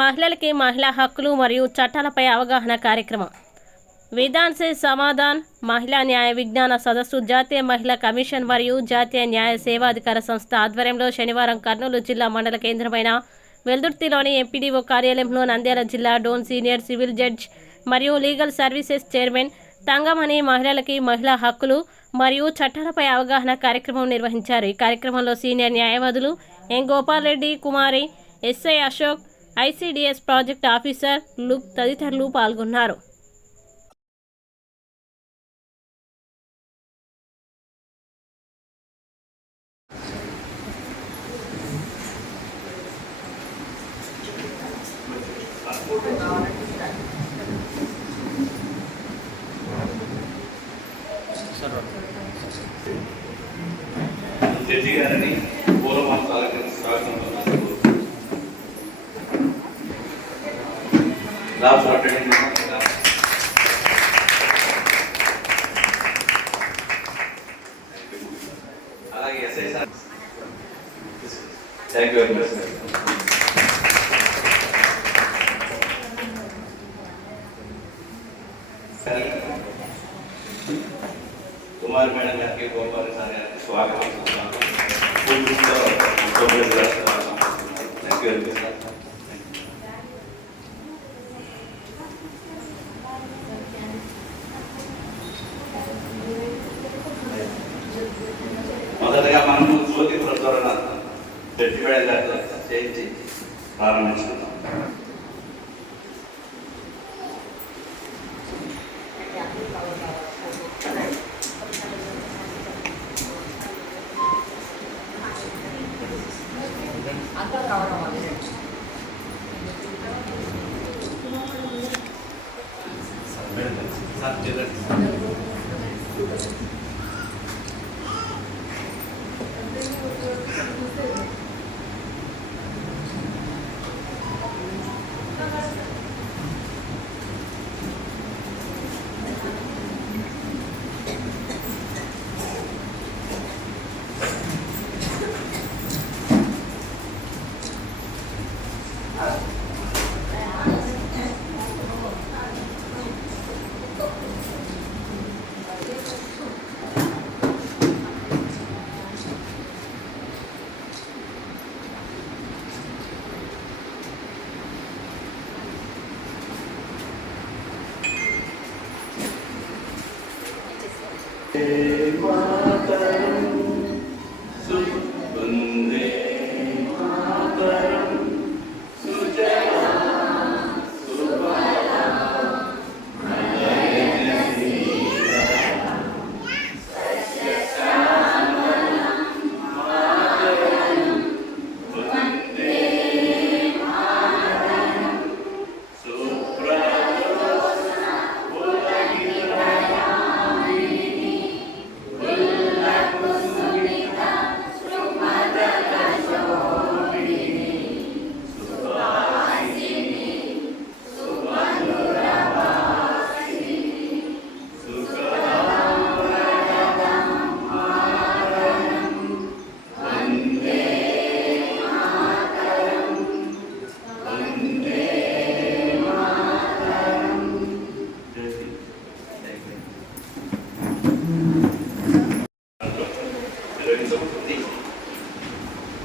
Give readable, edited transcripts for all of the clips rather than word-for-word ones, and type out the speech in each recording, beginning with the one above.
మహిళలకి మహిళా హక్కులు మరియు చట్టాలపై అవగాహన కార్యక్రమం. విధాన్ సే సమాధాన్ మహిళా న్యాయ విజ్ఞాన సదస్సు జాతీయ మహిళా కమిషన్ మరియు జాతీయ న్యాయ సేవాధికార సంస్థ ఆధ్వర్యంలో శనివారం కర్నూలు జిల్లా మండల కేంద్రమైన వెల్దుర్తిలోని ఎంపీడీఓ కార్యాలయంలో నంద్యాల జిల్లా డోన్ సీనియర్ సివిల్ జడ్జ్ మరియు లీగల్ సర్వీసెస్ చైర్మన్ తంగమణి మహిళలకి మహిళా హక్కులు మరియు చట్టాలపై అవగాహన కార్యక్రమం నిర్వహించారు. ఈ కార్యక్రమంలో సీనియర్ న్యాయవాదులు N Gopal Reddy, Kumari, SI Ashok, ICDS project officer లుక్ తదితరులు పాల్గొన్నారు. జడ్జి గారిని పూర్వమాసాలకు స్వాగతం అలాగే SI sir thank you very much sir. Kumar madam గారికి, గోపాల్ సార్ గారికి స్వాగతం. Thank you very much sir. మొదటగా మనము జ్యోతి ప్రజ్వలన జడ్జి మేడం గారితో చేయించి ప్రారంభించుకుందాం.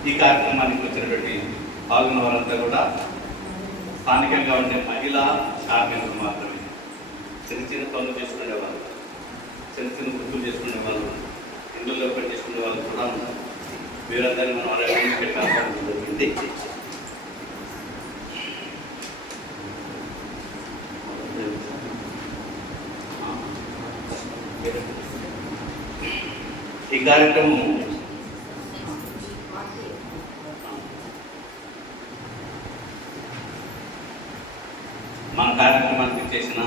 ఈ కార్యక్రమానికి వచ్చినటువంటి పాల్గొన్న వారంతా కూడా స్థానికంగా ఉండే మహిళా కార్మికులు మాత్రమే. చిన్న చిన్న పనులు చేసుకునే వాళ్ళు, చిన్న చిన్న వృత్తులు చేసుకునే వాళ్ళు, ఇళ్ళల్లో పని చేసుకునే వాళ్ళు కూడా ఉన్నారు. వీరందరినీ మనం అరేంజ్ పెట్టాల్సి జరిగింది. ఈ కార్యక్రమం మన కార్యక్రమానికి చేసిన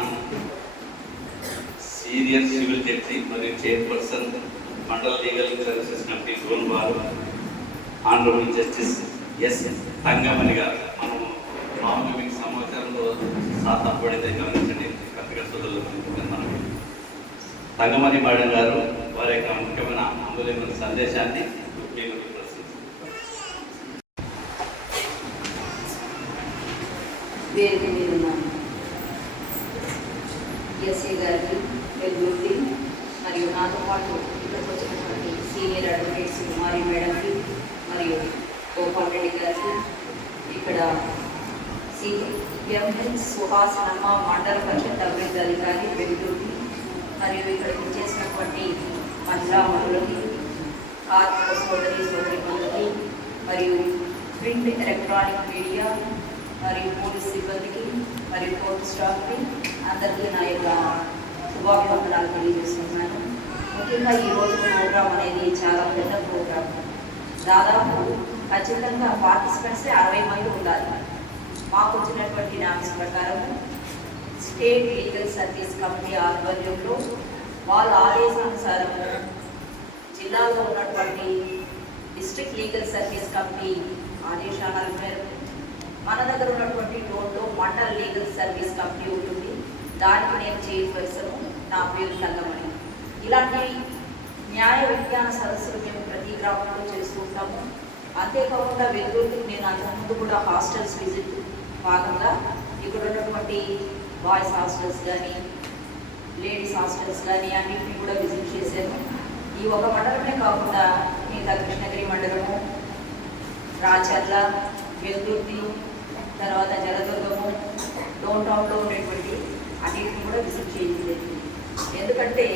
సీనియర్ సివిల్ జడ్జి మరియు చైర్పర్సన్ మండల లీగల్ సర్వీసెస్ కమిటీ జోన్ వారు ఆనరబుల్ జస్టిస్ ఎస్ తంగమణి గారు. మనము మామూలు మీకు సమాచారంలో తప్పబడితే గమనించండి. పత్రికా సోదరులు మనం తంగమణి మేడం గారు వారి యొక్క ముఖ్యమైన అమూల్యమైన సందేశాన్ని వేదిక మీద ఉన్నాను. ఎస్ఏ గారికి, వెల్లుల్లి మరియు నాతో పాటు ఇక్కడికి వచ్చినటువంటి సీనియర్ అడ్వకేట్స్ కుమారి మేడంకి మరియు గోపాల్ రెడ్డి గారికి, ఇక్కడ ఎంఎస్ సుహాసనమ్మ మండల పరిషత్ అభివృద్ధి అధికారి వెల్లుల్లి మరియు ఇక్కడికి చేసినటువంటి మహిళా మనులకి, కార్మిక సోదరిమణులకి మరియు ప్రింట్ ఎలక్ట్రానిక్ మీడియా మరియు పోలీస్ సిబ్బందికి మరియు కోర్టు స్టాఫ్కి అందరికీ నా యొక్క శుభాభివందనాలు తెలియజేస్తున్నాను. ముఖ్యంగా ఈరోజు ప్రోగ్రాం అనేది చాలా పెద్ద ప్రోగ్రాం. దాదాపు ఖచ్చితంగా పార్టిసిపెంట్స్ 60 మంది ఉండాలి. మాకు వచ్చినటువంటి నామ్స్ ప్రకారం స్టేట్ లీగల్ సర్వీస్ కమిటీ ఆధ్వర్యంలో వాళ్ళ ఆదేశానుసారం జిల్లాలో ఉన్నటువంటి డిస్ట్రిక్ట్ లీగల్ సర్వీస్ కమిటీ ఆదేశాల మేరకు మన దగ్గర ఉన్నటువంటి టోన్లో మండల్ లీగల్ సర్వీస్ కమిటీ ఉంటుంది. దానికి నేను చైర్పర్సన్, నా పేరు తంగమణి. ఇలాంటి న్యాయ విజ్ఞాన సదస్సులు మేము ప్రతి గ్రామంలో చేస్తూ ఉంటాము. అంతేకాకుండా వెలుగురికి నేను అంతకుముందు కూడా హాస్టల్స్ విజిట్ భాగంగా ఇక్కడ ఉన్నటువంటి బాయ్స్ హాస్టల్స్ కానీ లేడీస్ హాస్టల్స్ కానీ అన్నింటినీ కూడా విజిట్ చేశాను. ఈ ఒక మండలమే కాకుండా మిగతా కృష్ణగిరి మండలము, రాచర్ల, వెల్దుర్తి, తర్వాత జలదుర్గము, డౌన్ టౌన్లో ఉండేటువంటి అన్నింటినీ కూడా విజిట్ చేయలేదు. ఎందుకంటే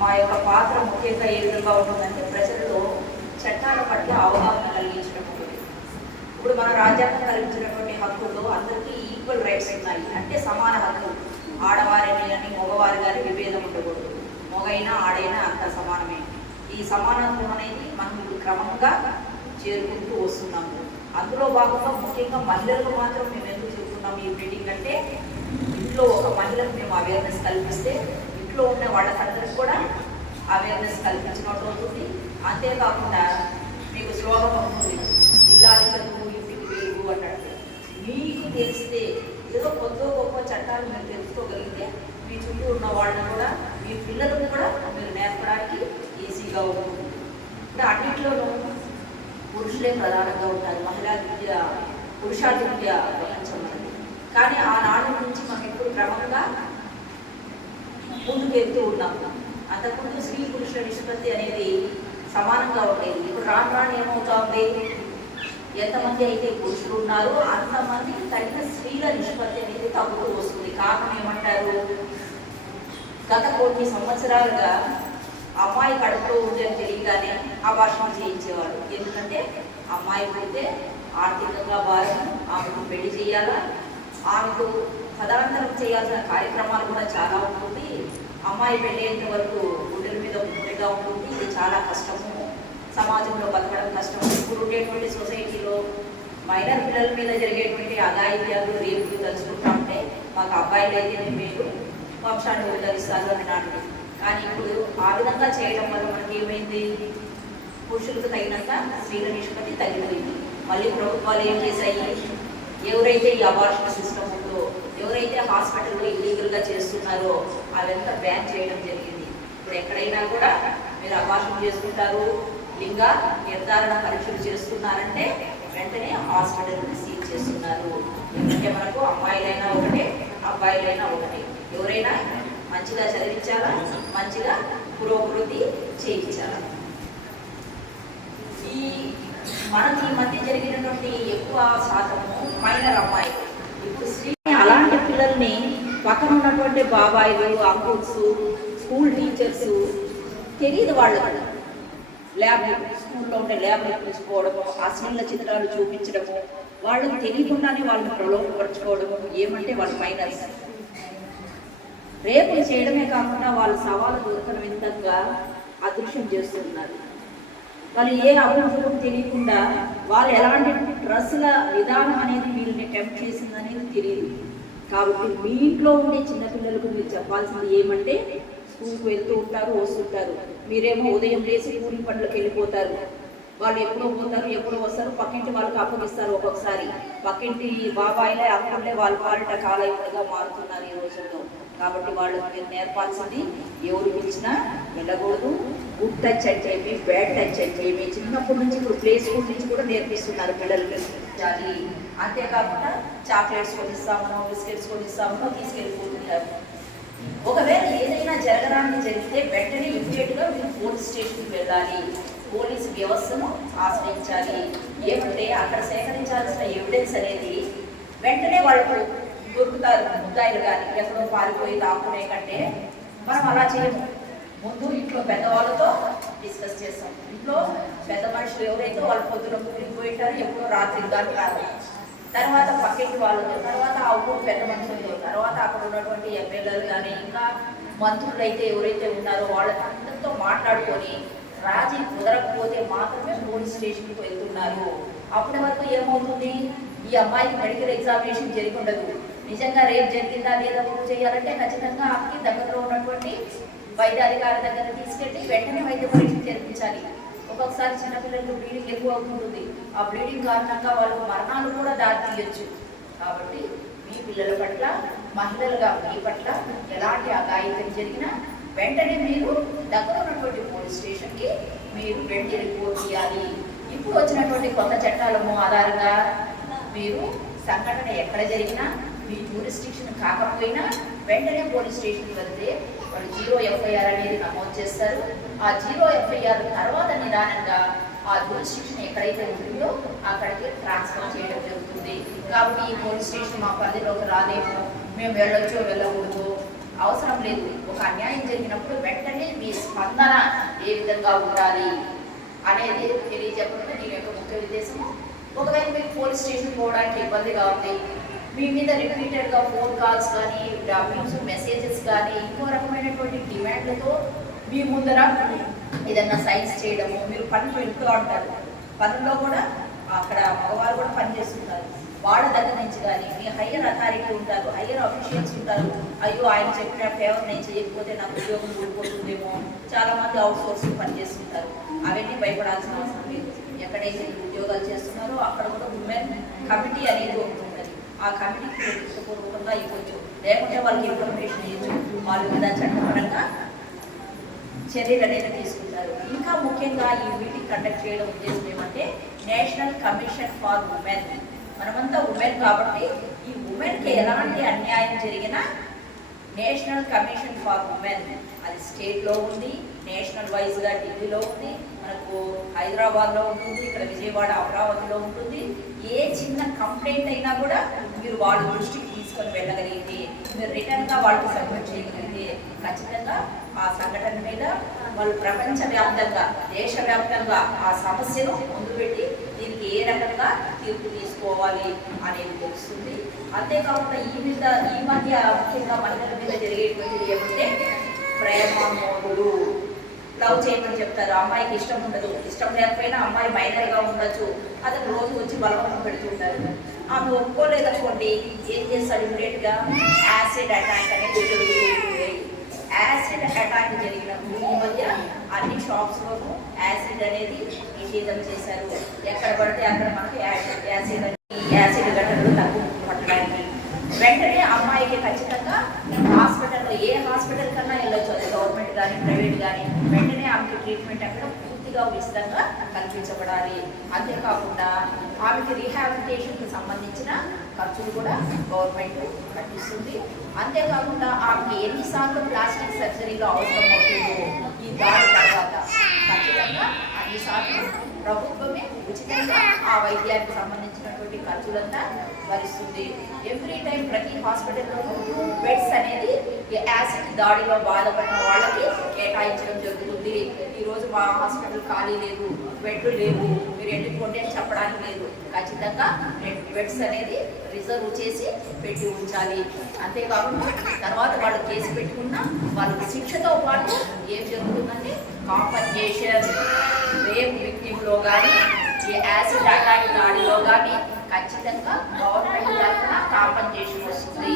మా యొక్క పాత్ర ముఖ్యంగా ఏ విధంగా ఉంటుందంటే ప్రజల్లో చట్టాల పట్ల అవగాహన కలిగించడం ఉంటుంది. ఇప్పుడు మన రాజ్యాంగం కలిగించినటువంటి హక్కుల్లో అందరికీ ఈక్వల్ రైట్స్ ఉన్నాయి. అంటే సమాన హక్కులు, ఆడవారిని కానీ మగవారు కానీ విభేదం ఉండకూడదు. మగైనా ఆడైనా అంత సమానమే. ఈ సమానత్వం అనేది మనం ఇప్పుడు క్రమంగా చేరుకుంటూ వస్తున్నాము. అందులో భాగంగా ముఖ్యంగా మహిళలకు మాత్రం మేము ఎందుకు చెప్తున్నాము ఈ మీటింగ్ అంటే, ఇంట్లో ఒక మహిళకు మేము అవేర్నెస్ కల్పిస్తే ఇంట్లో ఉన్న వాళ్ళకందరికీ కూడా అవేర్నెస్ కల్పించినట్టు అవుతుంది. అంతేకాకుండా మీకు స్లోగం ఉంటుంది, ఇల్లాలి చదువు ఇంటికి వెలుగు అన్నట్టు. మీకు తెలిస్తే ఏదో కొత్త గొప్ప చట్టాలు మీరు తెలుసుకోగలిగితే మీ చుట్టూ ఉన్న వాళ్ళని కూడా, మీ పిల్లలను కూడా మీరు నేర్పడానికి ఈజీగా ఉంటుంది. ఇప్పుడు అన్నింటిలోనూ పురుషులే ప్రధానంగా ఉంటారు. మహిళా విద్య పురుషాధిక్య ప్రపంచం అనేది. కానీ ఆనాడు నుంచి మనం ఇప్పుడు క్రమంగా ముందుకు వెళ్తూ ఉన్నాము. అంతకుముందు స్త్రీ పురుషుల నిష్పత్తి అనేది సమానంగా ఉండేది. ఇప్పుడు రాను ఏమవుతా ఉంది, ఎంతమంది అయితే పురుషులు ఉన్నారో అంతమందికి తగిన స్త్రీల నిష్పత్తి అనేది తగ్గుతూ వస్తుంది. కారణం ఏమంటారు, గత కొన్ని సంవత్సరాలుగా అమ్మాయి కడుపులో ఉందని తెలియగానే అబార్షన్ చేయించేవాడు. ఎందుకంటే అమ్మాయి పుడితే ఆర్థికంగా భారం, ఆమెకు పెళ్లి చేయాలా, ఆమెకు తదనంతరం చేయాల్సిన కార్యక్రమాలు కూడా చాలా ఉంటుంది. అమ్మాయి పెళ్ళేంత వరకు గుండెల మీద ముడిగా ఉంటుంది. ఇది చాలా కష్టము, సమాజంలో బతకడం కష్టము. ఇప్పుడు ఉండేటువంటి సొసైటీలో మైనర్ పిల్లల మీద జరిగేటువంటి అఘాయిత్యాలు, రేపులు తలుచుకుంటా ఉంటే మాకు అబ్బాయిలు అయితే మీరు వంశాన్ని ఉద్ధరిస్తారు అని నాడు. కానీ ఇప్పుడు ఆ విధంగా చేయడం వల్ల మనకి ఏమైంది, పురుషులకు తగినంత స్త్రీల నిష్పత్తి తగ్గిపోయింది. మళ్ళీ ప్రభుత్వాలు ఏం చేశాయి, ఎవరైతే ఈ అబార్షన్ సిస్టమ్ ఉందో, ఎవరైతే హాస్పిటల్లో ఇల్లీగల్గా చేస్తున్నారో అవంతా బ్యాన్ చేయడం జరిగింది. ఇప్పుడు ఎక్కడైనా కూడా మీరు అబార్షన్ చేసుకుంటారు, లింగ నిర్ధారణ పరీక్షలు చేస్తున్నారంటే వెంటనే హాస్పిటల్ని సీజ్ చేస్తున్నారు. ఎందుకంటే మనకు అమ్మాయిలైనా ఒకటే, అబ్బాయిలైనా ఒకటే. ఎవరైనా మంచిగా చదివించాలా, మంచిగా పురోభివృద్ధి చేయించాలా. మనకి ఈ మధ్య జరిగినటువంటి ఎక్కువ శాతము మైనర్ అమ్మాయిలు. ఇప్పుడు స్త్రీ అలాంటి పిల్లల్ని పక్కన ఉన్నటువంటి బాబాయిలు, అంకుల్స్, స్కూల్ టీచర్స్ తెలియదు వాళ్ళకు. ల్యాబ్ స్కూల్లో ఉండే ల్యాబ్లు తీసుకోవడము, అశ్లీల చిత్రాలు చూపించడము, వాళ్ళకి తెలియకుండానే వాళ్ళని ప్రలోభపరచుకోవడము. ఏమంటే వాళ్ళు మైనర్స్. రేపులు చేయడమే కాకుండా వాళ్ళ సవాలు దొరకని విధంగా అదృశ్యం చేస్తున్నారు. వాళ్ళు ఏ అభివృద్ధులకు తెలియకుండా వాళ్ళు ఎలాంటి డ్రెస్సుల విధానం అనేది వీళ్ళని టెంప్ట్ చేసింది అనేది తెలియదు. కాబట్టి మీ ఇంట్లో ఉండే చిన్నపిల్లలకు మీరు చెప్పాల్సింది ఏమంటే, స్కూల్కి వెళ్తూ ఉంటారు, వస్తుంటారు. మీరేమో ఉదయం లేచి కూలి పనులకు వెళ్ళిపోతారు. వాళ్ళు ఎప్పుడో పోతారు, ఎప్పుడో వస్తారు, పక్కింటి వాళ్ళకి అప్పగిస్తారు. ఒక్కొక్కసారి పక్కింటి బాబాయిలే అక్కడే వాళ్ళ పాలిట కాలయుగా మారుతున్నారు ఈ రోజుల్లో. కాబట్టి వాళ్ళు మీరు నేర్పాల్సింది ఎవరు పిలిచినా వెళ్ళకూడదు. గుడ్ టచ్ అని చెప్పి బ్యాడ్ టచ్ అని చెప్పి చిన్నప్పటి నుంచి ఇప్పుడు ప్లే స్కూల్ నుంచి కూడా నేర్పిస్తున్నారు పిల్లలకి. అంతేకాకుండా చాక్లెట్స్ కొనిస్తామనో బిస్కెట్స్ కొనిస్తామనో తీసుకెళ్ళిపోతుంటారు. ఒకవేళ ఏదైనా జరగడానికి జరిగితే వెంటనే ఇమ్మీడియట్గా మీరు పోలీస్ స్టేషన్కి వెళ్ళాలి, పోలీసు వ్యవస్థను ఆశ్రయించాలి. ఏమంటే అక్కడ సేకరించాల్సిన ఎవిడెన్స్ అనేది వెంటనే వాళ్ళకు దొరుకుతారు. ముద్దాయిలు కానీ ఎక్కడో పారిపోయి దాక్కునే కంటే మనం అలా చేయము. ముందు ఇంట్లో పెద్దవాళ్ళతో డిస్కస్ చేస్తాం. ఇంట్లో పెద్ద మనుషులు ఎవరైతే వాళ్ళు పొద్దున కూలికి పోయింటారో ఎప్పుడో రాత్రి దాకా రాదు. తర్వాత పక్కింటి వాళ్ళతో, తర్వాత ఆ ఊరు పెద్ద మనుషులతో, తర్వాత అక్కడ ఉన్నటువంటి ఎమ్మెల్యేలు కానీ ఇంకా మంత్రులు అయితే ఎవరైతే ఉన్నారో వాళ్ళందరితో మాట్లాడుకొని రాజీ కుదరకపోతే మాత్రమే పోలీస్ స్టేషన్కి వెళ్తున్నారు. అప్పటి వరకు ఏమవుతుంది, ఈ అమ్మాయికి మెడికల్ ఎగ్జామినేషన్ జరిగి ఉండదు. నిజంగా రేపు జరిగిందా లేదా ప్రూవ్ చేయాలంటే ఖచ్చితంగా ఆమెకి దగ్గరలో ఉన్నటువంటి వైద్యాధికారి దగ్గర తీసుకెళ్ళి వెంటనే వైద్య పరీక్ష జరిపించాలి. ఒక్కొక్కసారి చిన్నపిల్లలకు బ్లీడింగ్ ఎక్కువ అవుతుంది. ఆ బ్లీడింగ్ కారణంగా వాళ్ళు మరణాలు కూడా దారితీయచ్చు. కాబట్టి మీ పిల్లల పట్ల, మహిళలుగా మీ పట్ల ఎలాంటి అఘాయిత్యం జరిగినా వెంటనే మీరు దగ్గర ఉన్నటువంటి పోలీస్ స్టేషన్కి మీరు వెంటనే రిపోర్ట్ చేయాలి. ఇప్పుడు వచ్చినటువంటి కొత్త చట్టాల ఆధారంగా మీరు సంఘటన ఎక్కడ జరిగినా మీ జ్యూరిస్డిక్షన్ కాకపోయినా వెంటనే పోలీస్ స్టేషన్కి వెళ్తే వాళ్ళు 0 FIR అనేది నమోదు చేస్తారు. ఆ 0 FIR తర్వాత నిదానంగా ఆ జ్యూరిస్డిక్షన్ ఎక్కడైతే ఉంటుందో అక్కడికి ట్రాన్స్ఫర్ చేయడం జరుగుతుంది. కాబట్టి ఈ పోలీస్ స్టేషన్ మా పరిధిలోకి రాదేమో, మేము వెళ్ళొచ్చో వెళ్ళకూడదు అవసరం లేదు. ఒక అన్యాయం జరిగినప్పుడు వెంటనే మీ స్పందన ఏ విధంగా ఉండాలి అనేది తెలియజెప్పడం దీని యొక్క ముఖ్య ఉద్దేశము. ఒకవేళ మీకు పోలీస్ స్టేషన్ పోవడానికి ఇబ్బందిగా ఉంది, మీ మీద రిపీటెడ్గా ఫోన్ కాల్స్ కానీ మెసేజెస్ కానీ ఇంకో రకమైనటువంటి డిమాండ్లతో మీ ముందర ఏదన్నా సైన్స్ చేయడము, మీరు పనులు వెళ్తూ ఉంటారు, పనుల్లో కూడా అక్కడ మగవారు కూడా పనిచేస్తుంటారు, వాళ్ళ దగ్గర నుంచి కానీ మీ హయ్యర్ అథారిటీ ఉంటారు, హయ్యర్ అఫీషియల్స్ ఉంటారు, అయ్యో ఆయన చెప్పిన ఫేవర్ నేను చేయకపోతే నాకు ఉద్యోగం ఊడిపోతుందేమో, చాలామంది అవుట్ సోర్సింగ్ పనిచేస్తుంటారు. అవన్నీ భయపడాల్సిన అవసరం లేదు. ఎక్కడైతే ఉద్యోగాలు చేస్తున్నారో అక్కడ కూడా ఉమెన్ కమిటీ అనేది ఉంటుంది. ఆ కమిటీకి ప్రతిపూర్వకంగా ఇవ్వచ్చు, లేకుంటే వాళ్ళకి ఇన్ఫర్మేషన్ ఇవ్వచ్చు, వాళ్ళ మీద చట్టపరంగా చర్యలు అనేది తీసుకుంటారు. ఇంకా ముఖ్యంగా ఈ మీటింగ్ కండక్ట్ చేయడం ఉద్దేశం ఏమంటే నేషనల్ కమిషన్ ఫర్ ఉమెన్. మనమంతా ఉమెన్ కాబట్టి ఈ ఉమెన్కి ఎలాంటి అన్యాయం జరిగినా నేషనల్ కమిషన్ ఫర్ ఉమెన్ అది స్టేట్లో ఉంది, నేషనల్ వైజ్గా ఢిల్లీలో ఉంది, మనకు హైదరాబాద్లో ఉంటుంది, ఇక్కడ విజయవాడ అమరావతిలో ఉంటుంది. ఏ చిన్న కంప్లైంట్ అయినా కూడా మీరు వాళ్ళ దృష్టికి తీసుకొని వెళ్ళగలిగితే, మీరు రిటర్న్గా వాళ్ళకి సబ్మిట్ చేయగలిగితే ఖచ్చితంగా ఆ సంఘటన మీద వాళ్ళు ప్రపంచవ్యాప్తంగా, దేశవ్యాప్తంగా ఆ సమస్యను ముందు పెట్టి దీనికి ఏ రకంగా తీర్పు తీసుకోవాలి అనేది తెలుస్తుంది. అంతేకాకుండా ఈ మధ్య ముఖ్యంగా మహిళల మీద జరిగేటువంటిది ఏమంటే ప్రేమ మోగులు, లవ్ చేయమని చెప్తారు. అమ్మాయికి ఇష్టం ఉండదు, ఇష్టం లేకపోయినా అమ్మాయి మైనర్గా ఉండొచ్చు, అతను రోజు వచ్చి బలవంతం పెడుతుంటారు. ఆమె ఒప్పుకోలేదనుకోండి, ఏం చేస్తాడు, ఇమీడియట్గా యాసిడ్ అటాక్ అనేది జరుగుతుంది. యాసిడ్ అటాక్ జరిగినప్పుడు ఈ మధ్య అన్ని షాప్స్లోనూ యాసిడ్ అనేది నిషేధం చేశారు. ఎక్కడ పడితే అక్కడ మనకు యాసిడ్ ఘటనలు తక్కువ పట్టడానికి వెంటనే అమ్మాయికి ఖచ్చితంగా హాస్పిటల్లో ఏ హాస్పిటల్ కన్నా వెళ్ళొచ్చు, అది గవర్నమెంట్ కానీ ప్రైవేట్ కానీ, వెంటనే ఆమెకి ట్రీట్మెంట్ అక్కడ పూర్తిగా ఉచితంగా కల్పించబడాలి. అంతేకాకుండా ఆమెకి రీహాబిలిటేషన్కి సంబంధించిన ఖర్చులు కూడా గవర్నమెంట్ కట్టిస్తుంది. అంతేకాకుండా ఆమెకి ఎన్నిసార్లు ప్లాస్టిక్ సర్జరీలో అవసరం అవుతుందో ఈ దాడి తర్వాత ఖచ్చితంగా అన్నిసార్లు ప్రభుత్వమే ఉచితంగా ఆ వైద్యానికి సంబంధించినటువంటి ఖర్చులంతా భరిస్తుంది. ఎవ్రీ టైం ప్రతి హాస్పిటల్లో 2 బెడ్స్ అనేది యాసిడ్ దాడిలో బాధపడిన వాళ్ళకి కేటాయించడం జరుగుతుంది. ఈరోజు మా హాస్పిటల్ ఖాళీ లేదు, బెడ్లు లేవు, మీరు ఎన్నుకోండి అని చెప్పడానికి లేదు. ఖచ్చితంగా 2 బెడ్స్ అనేది రిజర్వ్ చేసి పెట్టి ఉంచాలి. అంతేకాకుండా తర్వాత వాళ్ళు కేసు పెట్టుకున్న వాళ్ళకి శిక్షతో పాటు ఏం జరుగుతుందంటే కాంపన్సేషన్, రేప్ విక్టిమ్లో కానీ ఈ యాసిడ్ అటాక్ దాడిలో కానీ ఖచ్చితంగా గవర్నమెంట్ తరఫున కాంపన్సేషన్ వస్తుంది.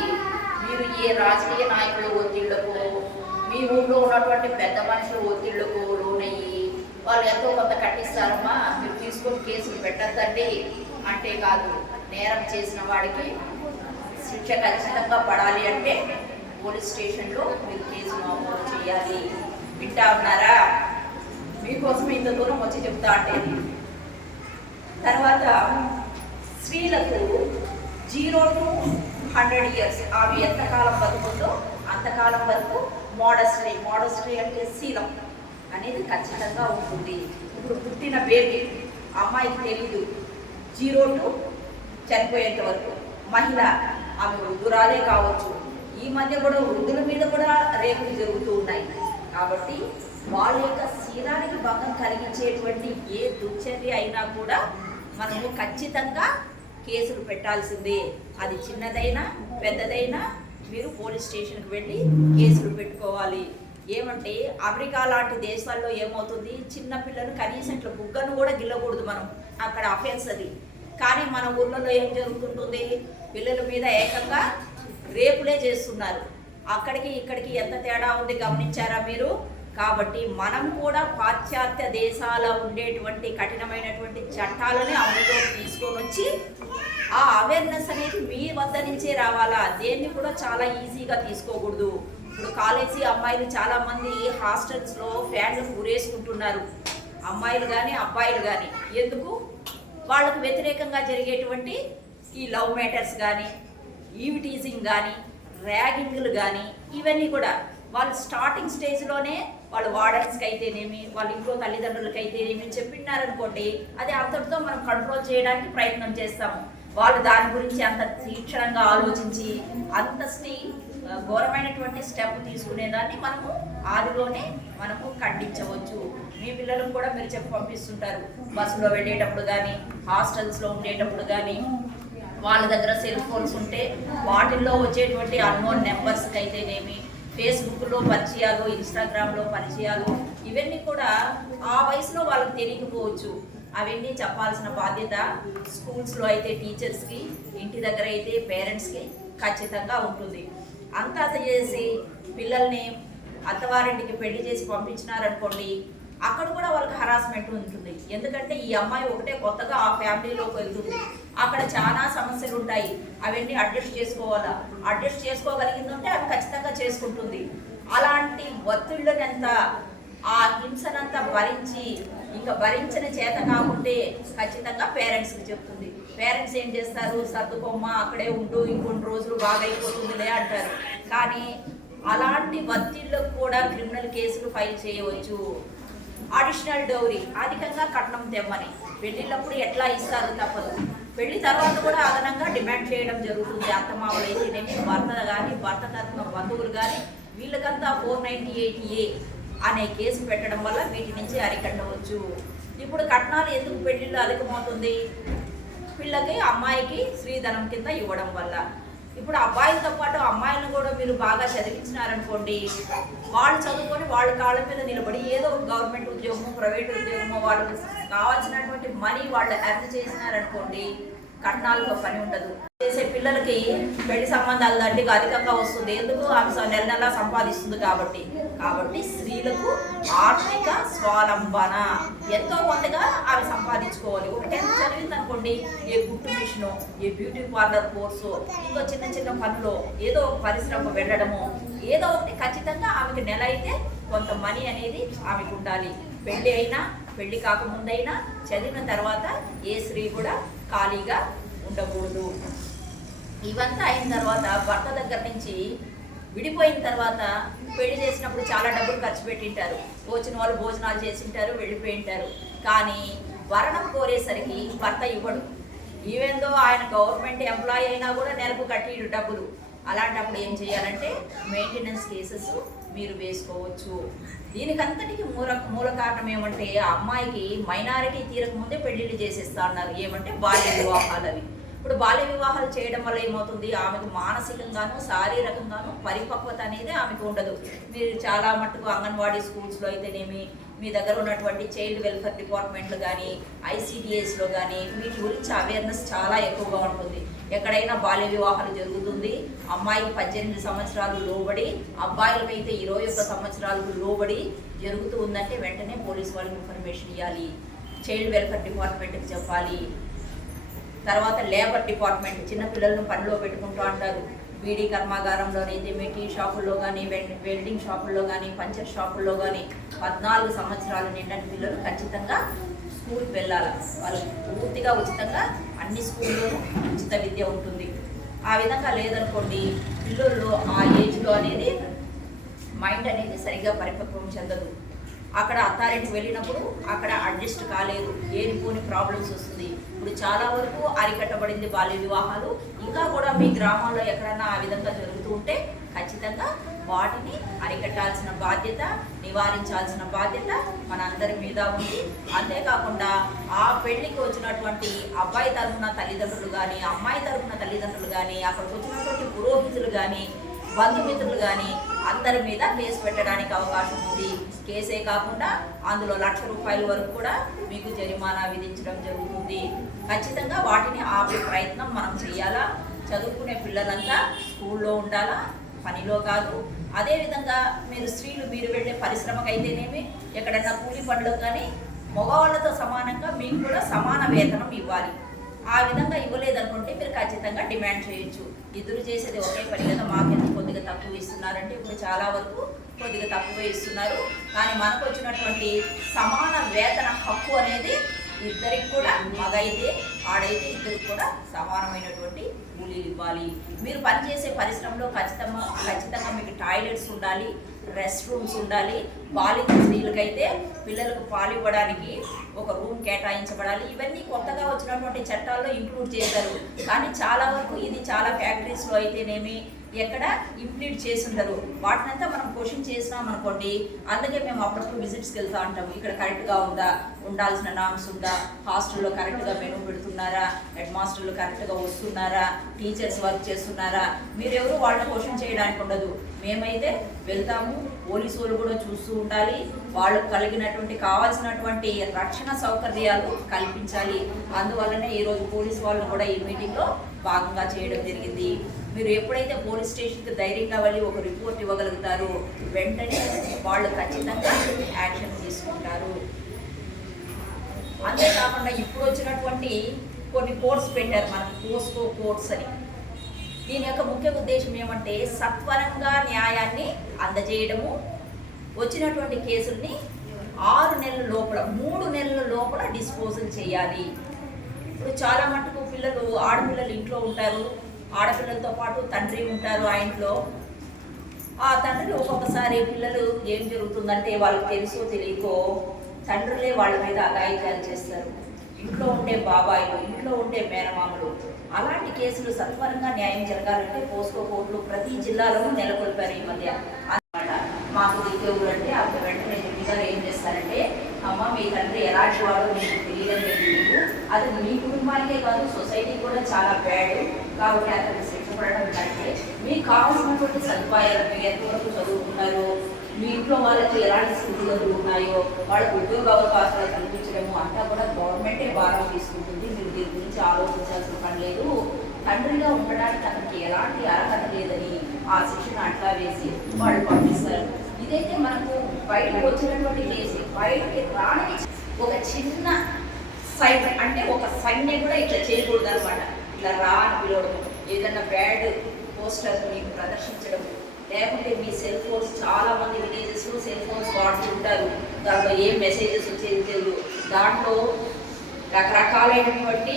మీరు ఏ రాజకీయ నాయకుల ఒత్తిళ్లకు, మీ ఊళ్ళో ఉన్నటువంటి పెద్ద మనుషుల ఒత్తిళ్లకు లోనయ్యి వాళ్ళు ఎంతో కొంత కట్టిస్తారమ్మా, మీరు తీసుకొని కేసులు పెట్టద్దండి అంటే కాదు. నేరం చేసిన వాడికి శిక్ష ఖచ్చితంగా పడాలి అంటే పోలీస్ స్టేషన్లో మీరు కేసు నమోదు చేయాలి. వింటా ఉన్నారా? మీకోసం ఇంత దూరం వచ్చి చెప్తా అంటే. తర్వాత స్త్రీలకు 0 to 100 years ఆమె ఎంతకాలం బతుకుందో అంతకాలం వరకు మోడస్ట్రీ అంటే శీలం అనేది ఖచ్చితంగా ఉంటుంది. ఇప్పుడు పుట్టిన బేబీ అమ్మాయికి తెలీదు 0 to చనిపోయేంత వరకు. మహిళ ఆమె వృద్ధురాలే కావచ్చు. ఈ మధ్య కూడా వృద్ధుల మీద కూడా రేపులు జరుగుతూ ఉన్నాయి. కాబట్టి వాళ్ళ యొక్క శీలానికి భంగం కలిగించేటువంటి ఏ దుశ్చర్య అయినా కూడా మనము ఖచ్చితంగా కేసులు పెట్టాల్సిందే. అది చిన్నదైనా పెద్దదైనా మీరు పోలీస్ స్టేషన్కి వెళ్ళి కేసులు పెట్టుకోవాలి. ఏమంటే అమెరికా లాంటి దేశాల్లో ఏమవుతుంది, చిన్న పిల్లలు కనీసం ఇట్లా బుగ్గను కూడా గిల్లకూడదు మనం, అక్కడ అఫెన్స్ అది. కానీ మన ఊర్లలో ఏం జరుగుతుంటుంది, పిల్లల మీద ఏకంగా రేపులే చేస్తున్నారు. అక్కడికి ఇక్కడికి ఎంత తేడా ఉంది గమనించారా మీరు? కాబట్టి మనం కూడా పాశ్చాత్య దేశాల్లో ఉండేటువంటి కఠినమైనటువంటి చట్టాలని అమలులోకి తీసుకొని వచ్చి ఆ అవేర్నెస్ అనేది మీ వద్ద నుంచే రావాలా. దేన్ని కూడా చాలా ఈజీగా తీసుకోకూడదు. ఇప్పుడు కాలేజీ అమ్మాయిలు చాలామంది హాస్టల్స్లో ఫ్యాన్లు ఊరేసుకుంటున్నారు, అమ్మాయిలు కానీ అబ్బాయిలు కానీ. ఎందుకు? వాళ్ళకు వ్యతిరేకంగా జరిగేటువంటి ఈ లవ్ మ్యాటర్స్ కానీ, ఈవ్ టీజింగ్ కానీ, ర్యాగింగ్లు కానీ, ఇవన్నీ కూడా వాళ్ళు స్టార్టింగ్ స్టేజ్లోనే వాళ్ళు వార్డర్స్కి అయితేనేమి, వాళ్ళ ఇంట్లో తల్లిదండ్రులకి అయితేనేమి చెప్పినారనుకోండి, అది అంతటితో మనం కంట్రోల్ చేయడానికి ప్రయత్నం చేస్తాము. వాళ్ళు దాని గురించి అంత తీక్షణంగా ఆలోచించి అంతటి ఘోరమైనటువంటి స్టెప్ తీసుకునేదాన్ని మనము ఆదిలోనే మనము ఖండించవచ్చు. మీ పిల్లలకు కూడా మీరు చెప్పి పంపిస్తుంటారు, బస్సులో వెళ్ళేటప్పుడు కానీ, హాస్టల్స్లో ఉండేటప్పుడు కానీ, వాళ్ళ దగ్గర సెల్ ఫోన్స్ ఉంటే వాటిల్లో వచ్చేటువంటి అన్నోన్ నెంబర్స్కి అయితేనేమి, ఫేస్బుక్లో పరిచయాలు, ఇన్స్టాగ్రామ్లో పరిచయాలు, ఇవన్నీ కూడా ఆ వయసులో వాళ్ళకి తెలియకపోవచ్చు. అవన్నీ చెప్పాల్సిన బాధ్యత స్కూల్స్లో అయితే టీచర్స్కి, ఇంటి దగ్గర అయితే పేరెంట్స్కి ఖచ్చితంగా ఉంటుంది. అంతా చేసి పిల్లల్ని అత్తవారింటికి పెళ్లి చేసి పంపించినారనుకోండి, అక్కడ కూడా వాళ్ళకి హరాస్మెంట్ ఉంటుంది. ఎందుకంటే ఈ అమ్మాయి ఒకటే కొత్తగా ఆ ఫ్యామిలీలోకి వెళ్తుంది, అక్కడ చాలా సమస్యలు ఉంటాయి. అవన్నీ అడ్జస్ట్ చేసుకోవాలా. అడ్జస్ట్ చేసుకోగలిగిందంటే అవి ఖచ్చితంగా చేసుకుంటుంది. అలాంటి ఒత్తిళ్ళనంతా, ఆ హింసనంతా భరించి ఇంకా భరించిన చేత కాకుంటే ఖచ్చితంగా పేరెంట్స్కి చెప్తుంది. పేరెంట్స్ ఏం చేస్తారు, సర్దుకోమ్మ అక్కడే ఉంటూ ఇంకొన్ని రోజులు బాగా అయిపోతుందిలే అంటారు. కానీ అలాంటి ఒత్తిళ్ళకు కూడా క్రిమినల్ కేసులు ఫైల్ చేయవచ్చు. అడిషనల్ డౌరీ, అధికంగా కట్నం తెమ్మని పెళ్ళిళ్ళప్పుడు ఎట్లా ఇస్తారు తప్పదు. పెళ్లి తర్వాత కూడా అదనంగా డిమాండ్ చేయడం జరుగుతుంది. అత్తమామలు అయితేనేమి, భర్త కానీ, భర్త తరఫున బంధువులు కానీ, వీళ్ళకంతా 498A అనే కేసు పెట్టడం వల్ల వీటి నుంచి అరికట్టవచ్చు. ఇప్పుడు కట్నాలు ఎందుకు పెళ్లిళ్ళు అధికమవుతుంది? పిల్లకి అమ్మాయికి స్త్రీధనం కింద ఇవ్వడం వల్ల. ఇప్పుడు అబ్బాయిలతో పాటు అమ్మాయిలను కూడా మీరు బాగా చదివించినారనుకోండి, వాళ్ళు చదువుకొని వాళ్ళ కాళ్ళ మీద నిలబడి ఏదో ఒక గవర్నమెంట్ ఉద్యోగమో, ప్రైవేట్ ఉద్యోగమో, వాళ్ళకి కావాల్సినటువంటి మనీ వాళ్ళు ఎర్న్ చేసినారనుకోండి, కట్నాలతో పని ఉండదు. చేసే పిల్లలకి పెళ్లి సంబంధాలు దండిగా అధికంగా వస్తుంది. ఎందుకు? ఆమె నెల నెల సంపాదిస్తుంది కాబట్టి. కాబట్టి స్త్రీలకు ఆర్థిక స్వావలంబన ఎంతో కొంతగా ఆమె సంపాదించుకోవాలి. ఒక 10th చదివింది అనుకోండి, ఏ కుట్టు మిషను, ఏ బ్యూటీ పార్లర్ కోర్సు, ఇంకో చిన్న చిన్న పనులు, ఏదో ఒక పరిశ్రమ వెళ్ళడము, ఏదో ఒకటి ఖచ్చితంగా ఆమెకి నెల అయితే కొంత మనీ అనేది ఆమెకు ఉండాలి. పెళ్ళి అయినా పెళ్ళి కాకముందైనా చదివిన తర్వాత ఏ స్త్రీ కూడా ఖాళీగా ఉండకూడదు. ఇవంతా అయిన తర్వాత భర్త దగ్గర నుంచి విడిపోయిన తర్వాత పెళ్లి చేసినప్పుడు చాలా డబ్బులు ఖర్చు పెట్టింటారు, వచ్చిన వాళ్ళు భోజనాలు చేసింటారు, వెళ్ళిపోయింటారు. కానీ వరణం కోరేసరికి భర్త ఇవ్వడు. ఈవెందో ఆయన గవర్నమెంట్ ఎంప్లాయీ అయినా కూడా నెలకు కట్టిడు డబ్బులు. అలాంటప్పుడు ఏం చేయాలంటే మెయింటెనెన్స్ కేసెస్ మీరు వేసుకోవచ్చు. దీనికంతటికి మూల కారణం ఏమంటే ఆ అమ్మాయికి మైనారిటీ తీరకముందే పెళ్లిళ్ళు చేసేస్తా అన్నారు. ఏమంటే బాల్య వివాహాలు. అవి ఇప్పుడు బాల్య వివాహాలు చేయడం వల్ల ఏమవుతుంది, ఆమెకు మానసికంగాను శారీరకంగాను పరిపక్వత అనేది ఆమెకు ఉండదు. మీరు చాలా మట్టుకు అంగన్వాడీ స్కూల్స్లో అయితేనేమి, మీ దగ్గర ఉన్నటువంటి చైల్డ్ వెల్ఫేర్ డిపార్ట్మెంట్లు కానీ, ICDSలో కానీ వీటి గురించి అవేర్నెస్ చాలా ఎక్కువగా ఉంటుంది. ఎక్కడైనా బాల్య వివాహాలు జరుగుతుంది, అమ్మాయికి 18 సంవత్సరాలు లోబడి, అబ్బాయిలకి అయితే 21 సంవత్సరాలకు లోబడి జరుగుతూ ఉందంటే వెంటనే పోలీసు వాళ్ళకి ఇన్ఫర్మేషన్ ఇవ్వాలి, చైల్డ్ వెల్ఫేర్ డిపార్ట్మెంట్కి చెప్పాలి. తర్వాత లేబర్ డిపార్ట్మెంట్, చిన్నపిల్లలను పనిలో పెట్టుకుంటూ అంటారు, బీడీ కర్మాగారంలోనైతే టీ షాపుల్లో కానీ వెల్డింగ్ షాపుల్లో కానీ పంచర్ షాపుల్లో కానీ 14 సంవత్సరాలు నిండిన పిల్లలు ఖచ్చితంగా స్కూల్కి వెళ్ళాలి. వాళ్ళు పూర్తిగా ఉచితంగా అన్ని స్కూల్లోనూ ఉచిత విద్య ఉంటుంది. ఆ విధంగా లేదనుకోండి, పిల్లల్లో ఆ ఏజ్లో అనేది మైండ్ అనేది సరిగ్గా పరిపక్వం చెందదు. అక్కడ అథారిటీ వెళ్ళినప్పుడు అక్కడ అడ్జస్ట్ కాలేరు, ఏరిపోని ప్రాబ్లమ్స్ వస్తుంది. ఇప్పుడు చాలా వరకు అరికట్టబడింది బాల్య వివాహాలు. ఇంకా కూడా మీ గ్రామాల్లో ఎక్కడన్నా ఆ విధంగా జరుగుతూ ఉంటే ఖచ్చితంగా వాటిని అరికట్టాల్సిన బాధ్యత, నివారించాల్సిన బాధ్యత మనందరి మీద ఉంది. అంతేకాకుండా ఆ పెళ్లికి వచ్చినటువంటి అబ్బాయి తరఫున తల్లిదండ్రులు కానీ, అమ్మాయి తరఫున తల్లిదండ్రులు కానీ, అక్కడికి వచ్చినటువంటి పురోహితులు కానీ, బంధుమిత్రులు కానీ అందరి మీద కేసు పెట్టడానికి అవకాశం ఉంది. కేసే కాకుండా అందులో ₹1,00,000 వరకు కూడా మీకు జరిమానా విధించడం జరుగుతుంది. ఖచ్చితంగా వాటిని ఆపే ప్రయత్నం మనం చేయాలా. చదువుకునే పిల్లలంతా స్కూల్లో ఉండాలా, పనిలో కాదు. అదేవిధంగా మీరు వెళ్ళే పరిశ్రమకైతేనేమి, ఎక్కడన్నా కూలి పనులకు కానీ మగవాళ్ళతో సమానంగా మీకు కూడా సమాన వేతనం ఇవ్వాలి. ఆ విధంగా ఇవ్వలేదనుకుంటే మీరు ఖచ్చితంగా డిమాండ్ చేయొచ్చు. ఇద్దరు చేసేది ఒకే పని కదా, మాకెందుకు కొద్దిగా తక్కువ ఇస్తున్నారంటే ఇప్పుడు చాలా వరకు కొద్దిగా తక్కువ ఇస్తున్నారు. కానీ మనకు వచ్చినటువంటి సమాన వేతన హక్కు అనేది ఇద్దరికి కూడా, మగైతే ఆడైతే ఇద్దరికి కూడా సమానమైనటువంటి కూలీలు ఇవ్వాలి. మీరు పనిచేసే పరిశ్రమలో ఖచ్చితంగా మీకు టాయిలెట్స్ ఉండాలి, రెస్ట్ రూమ్స్ ఉండాలి. బాలిక స్త్రీలకైతే పిల్లలకు పాలు ఇవ్వడానికి ఒక రూమ్ కేటాయించబడాలి. ఇవన్నీ కొత్తగా వచ్చినటువంటి చట్టాల్లో ఇంక్లూడ్ చేశారు. కానీ చాలా వరకు ఇది చాలా ఫ్యాక్టరీస్లో అయితేనేమి ఎక్కడ ఇంప్లీట్ చేసి ఉంటారు. వాటినంతా మనం క్వశ్చన్ చేసినాం అనుకోండి. అందుకే మేము అప్పుడప్పుడు విజిట్స్కి వెళ్తూ ఉంటాము. ఇక్కడ కరెక్ట్గా ఉందా, ఉండాల్సిన నామ్స్ ఉందా, హాస్టల్లో కరెక్ట్గా మెనూ పెడుతున్నారా, హెడ్ మాస్టర్లు కరెక్ట్గా వస్తున్నారా, టీచర్స్ వర్క్ చేస్తున్నారా, మీరెవరు వాళ్ళని క్వశ్చన్ చేయడానికి ఉండదు. మేమైతే వెళ్తాము, పోలీసు వాళ్ళు కూడా చూస్తూ ఉండాలి. వాళ్ళకు కలిగినటువంటి కావాల్సినటువంటి రక్షణ సౌకర్యాలు కల్పించాలి. అందువల్లనే ఈరోజు పోలీసు వాళ్ళు కూడా ఈ మీటింగ్లో భాగంగా చేయడం జరిగింది. మీరు ఎప్పుడైతే పోలీస్ స్టేషన్కి ధైర్యంగా వెళ్ళి ఒక రిపోర్ట్ ఇవ్వగలుగుతారో వెంటనే వాళ్ళు ఖచ్చితంగా యాక్షన్ తీసుకుంటారు. అంతేకాకుండా ఇప్పుడు వచ్చినటువంటి కొన్ని కోర్ట్స్ పెట్టారు మనకు, పోస్కో కోర్ట్స్ అని. దీని యొక్క ముఖ్య ఉద్దేశం ఏమంటే సత్వరంగా న్యాయాన్ని అందజేయడము, వచ్చినటువంటి కేసుల్ని 6 నెలల లోపల 3 నెలల లోపల డిస్పోజల్ చేయాలి. ఇప్పుడు చాలా మటుకు ఆడపిల్లలు ఇంట్లో ఉంటారు, ఆడపిల్లలతో పాటు తండ్రి ఉంటారు ఆ ఇంట్లో. ఆ తండ్రి ఒక్కొక్కసారి పిల్లలు ఏం జరుగుతుందంటే వాళ్ళకి తెలుసో తెలియకో తండ్రులే వాళ్ళ మీద అఘాయిత్యాలు చేస్తారు. ఇంట్లో ఉండే బాబాయిలు, ఇంట్లో ఉండే మేనమామలు. అలాంటి కేసులు సత్వరంగా న్యాయం జరగాలంటే పోస్కో కోర్టులు ప్రతి జిల్లాలోనూ నెలకొల్పారు ఈ మధ్య. అన్నమాట మాకు దిక్కే ఊరంటే అప్పుడు వెంటనే జడ్జి గారు ఏం చేస్తారంటే, అమ్మ మీ తండ్రి ఎలాంటి వాడో మీకు తెలియదని తెలియదు, అది మీ కుటుంబానికే కాదు సొసైటీ కూడా చాలా బ్యాడ్, కాబట్టి అతన్ని శిక్ష పడడం కంటే మీకు కావాల్సినటువంటి సదుపాయాలు, మీరు ఎంతవరకు చదువుకున్నారు, మీ ఇంట్లో వాళ్ళకి ఎలాంటి స్థితిగతులు ఉన్నాయో వాళ్ళకు ఉద్యోగ అవకాశాలు కల్పించడము అంతా కూడా గవర్నమెంటే భారం తీసుకుంటుంది. మీరు దీని గురించి ఆలోచించాల్సిన పని లేదు. తండ్రిగా ఉండడానికి అతనికి ఎలాంటి అర్హత లేదని ఆ శిక్షను అట్లా వేసి వాళ్ళు పంపిస్తారు. ఇదైతే మనకు బయటకు వచ్చినటువంటి కేసు. బయటకి రాని ఒక చిన్న సైన్ అంటే ఒక సైన్య కూడా ఇట్లా చేయకూడదు అనమాట. ఇట్లా రా అని పిలవడం, ఏదైనా బ్యాడ్ పోస్టర్ మీకు ప్రదర్శించడం, లేకుంటే మీ సెల్ ఫోన్స్, చాలా మంది విలేజెస్లో సెల్ ఫోన్స్ వాడుతూ ఉంటారు. దాంట్లో ఏం మెసేజెస్ వచ్చేది తెలియదు. దాంట్లో రకరకాలైనటువంటి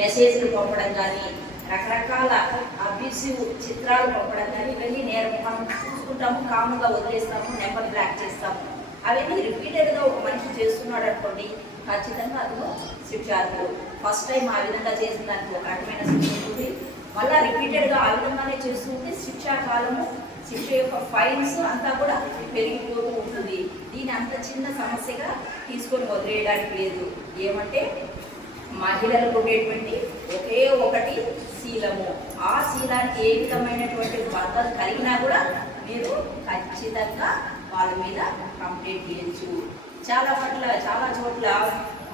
మెసేజ్లు పంపడం కానీ, రకరకాల అబ్యూసివ్ చిత్రాలు పంపడం కానీ, ఇవన్నీ మనం చూసుకుంటాము, కాముగా వదిలేస్తాము, నెంబర్ బ్లాక్ చేస్తాము. అవన్నీ రిపీటెడ్గా ఒక మనిషి చేస్తున్నాడు అనుకోండి, ఖచ్చితంగా అతను శిక్షార్హుడు. ఫస్ట్ టైం ఆ విధంగా చేసిన దానికి ఒక రకమైన శిక్ష ఉంటుంది. మళ్ళీ రిపీటెడ్గా ఆ విధంగానే చేస్తుంటే శిక్షాకాలము, శిక్ష యొక్క ఫైన్స్ అంతా కూడా పెరిగిపోతూ ఉంటుంది. దీని అంత చిన్న సమస్యగా తీసుకొని వదిలేయడానికి లేదు. ఏమంటే మహిళలకు ఉండేటువంటి ఒకే ఒకటి శీలము. ఆ శీలానికి ఏ విధమైనటువంటి బద్దలు కలిగినా కూడా మీరు ఖచ్చితంగా వాళ్ళ మీద కంప్లైంట్ చేయొచ్చు. చాలా చోట్ల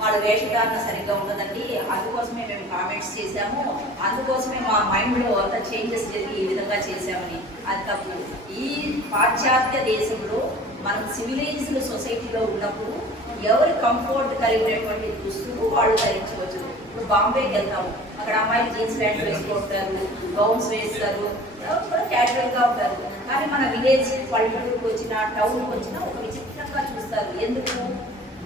వాళ్ళ వేషధారణ సరిగ్గా ఉండదండి, అందుకోసమే మేము కామెంట్స్ చేశాము, అందుకోసమే మా మైండ్లో అంత చేంజెస్ జరిగి ఈ విధంగా చేశామని. అది తప్పు. ఈ పాశ్చాత్య దేశంలో మనం సివిలైజ్డ్ సొసైటీలో ఉన్నప్పుడు ఎవరి కంఫర్ట్ కలిగినటువంటి దుస్తులు వాళ్ళు ధరించవచ్చు. ఇప్పుడు బాంబేకి వెళ్తాము, అక్కడ అమ్మాయిలు జీన్స్ ప్యాంట్లు వేసుకుంటారు, గౌన్స్ వేస్తారు, ఎవరు కూడా క్యాజువల్గా ఉంటారు. కానీ మన విలేజ్ పల్లెటూరుకు వచ్చిన టౌన్కి వచ్చిన ఒక విచిత్రంగా చూస్తారు. ఎందుకు?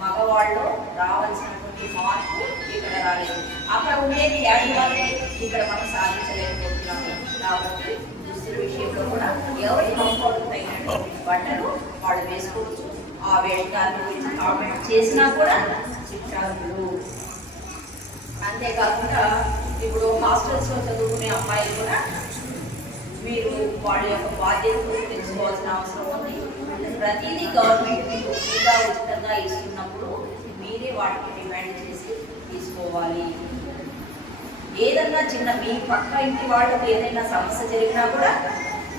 మగవాళ్ళు రావాల్సినటువంటి మార్పు ఇక్కడ రాలేదు. అక్కడ ఉండే క్యాజువల్ ఇక్కడ మనం సాధించలేకపోతున్నాము. కాబట్టి దుస్తుల విషయంలో కూడా ఎవరి కంఫర్ట్ తగినటువంటి బట్టలు వాళ్ళు వేసుకోవచ్చు. ఆ వేషాల గురించి కామెంట్ చేసినా కూడా శిక్షార్హులు. అంతేకాకుండా ఇప్పుడు హాస్టల్స్లో చదువుకునే అమ్మాయిలు కూడా మీరు వాళ్ళ యొక్క బాధ్యతలు తెలుసుకోవాల్సిన అవసరం ఉంది. ప్రతిదీ గవర్నమెంట్ మీకు ఫ్రీగా ఉచితంగా ఇస్తున్నప్పుడు మీరే వాటిని డిమాండ్ చేసి తీసుకోవాలి. ఏదన్నా చిన్న మీ పక్క ఇంటి వాళ్ళకి ఏదైనా సమస్య జరిగినా కూడా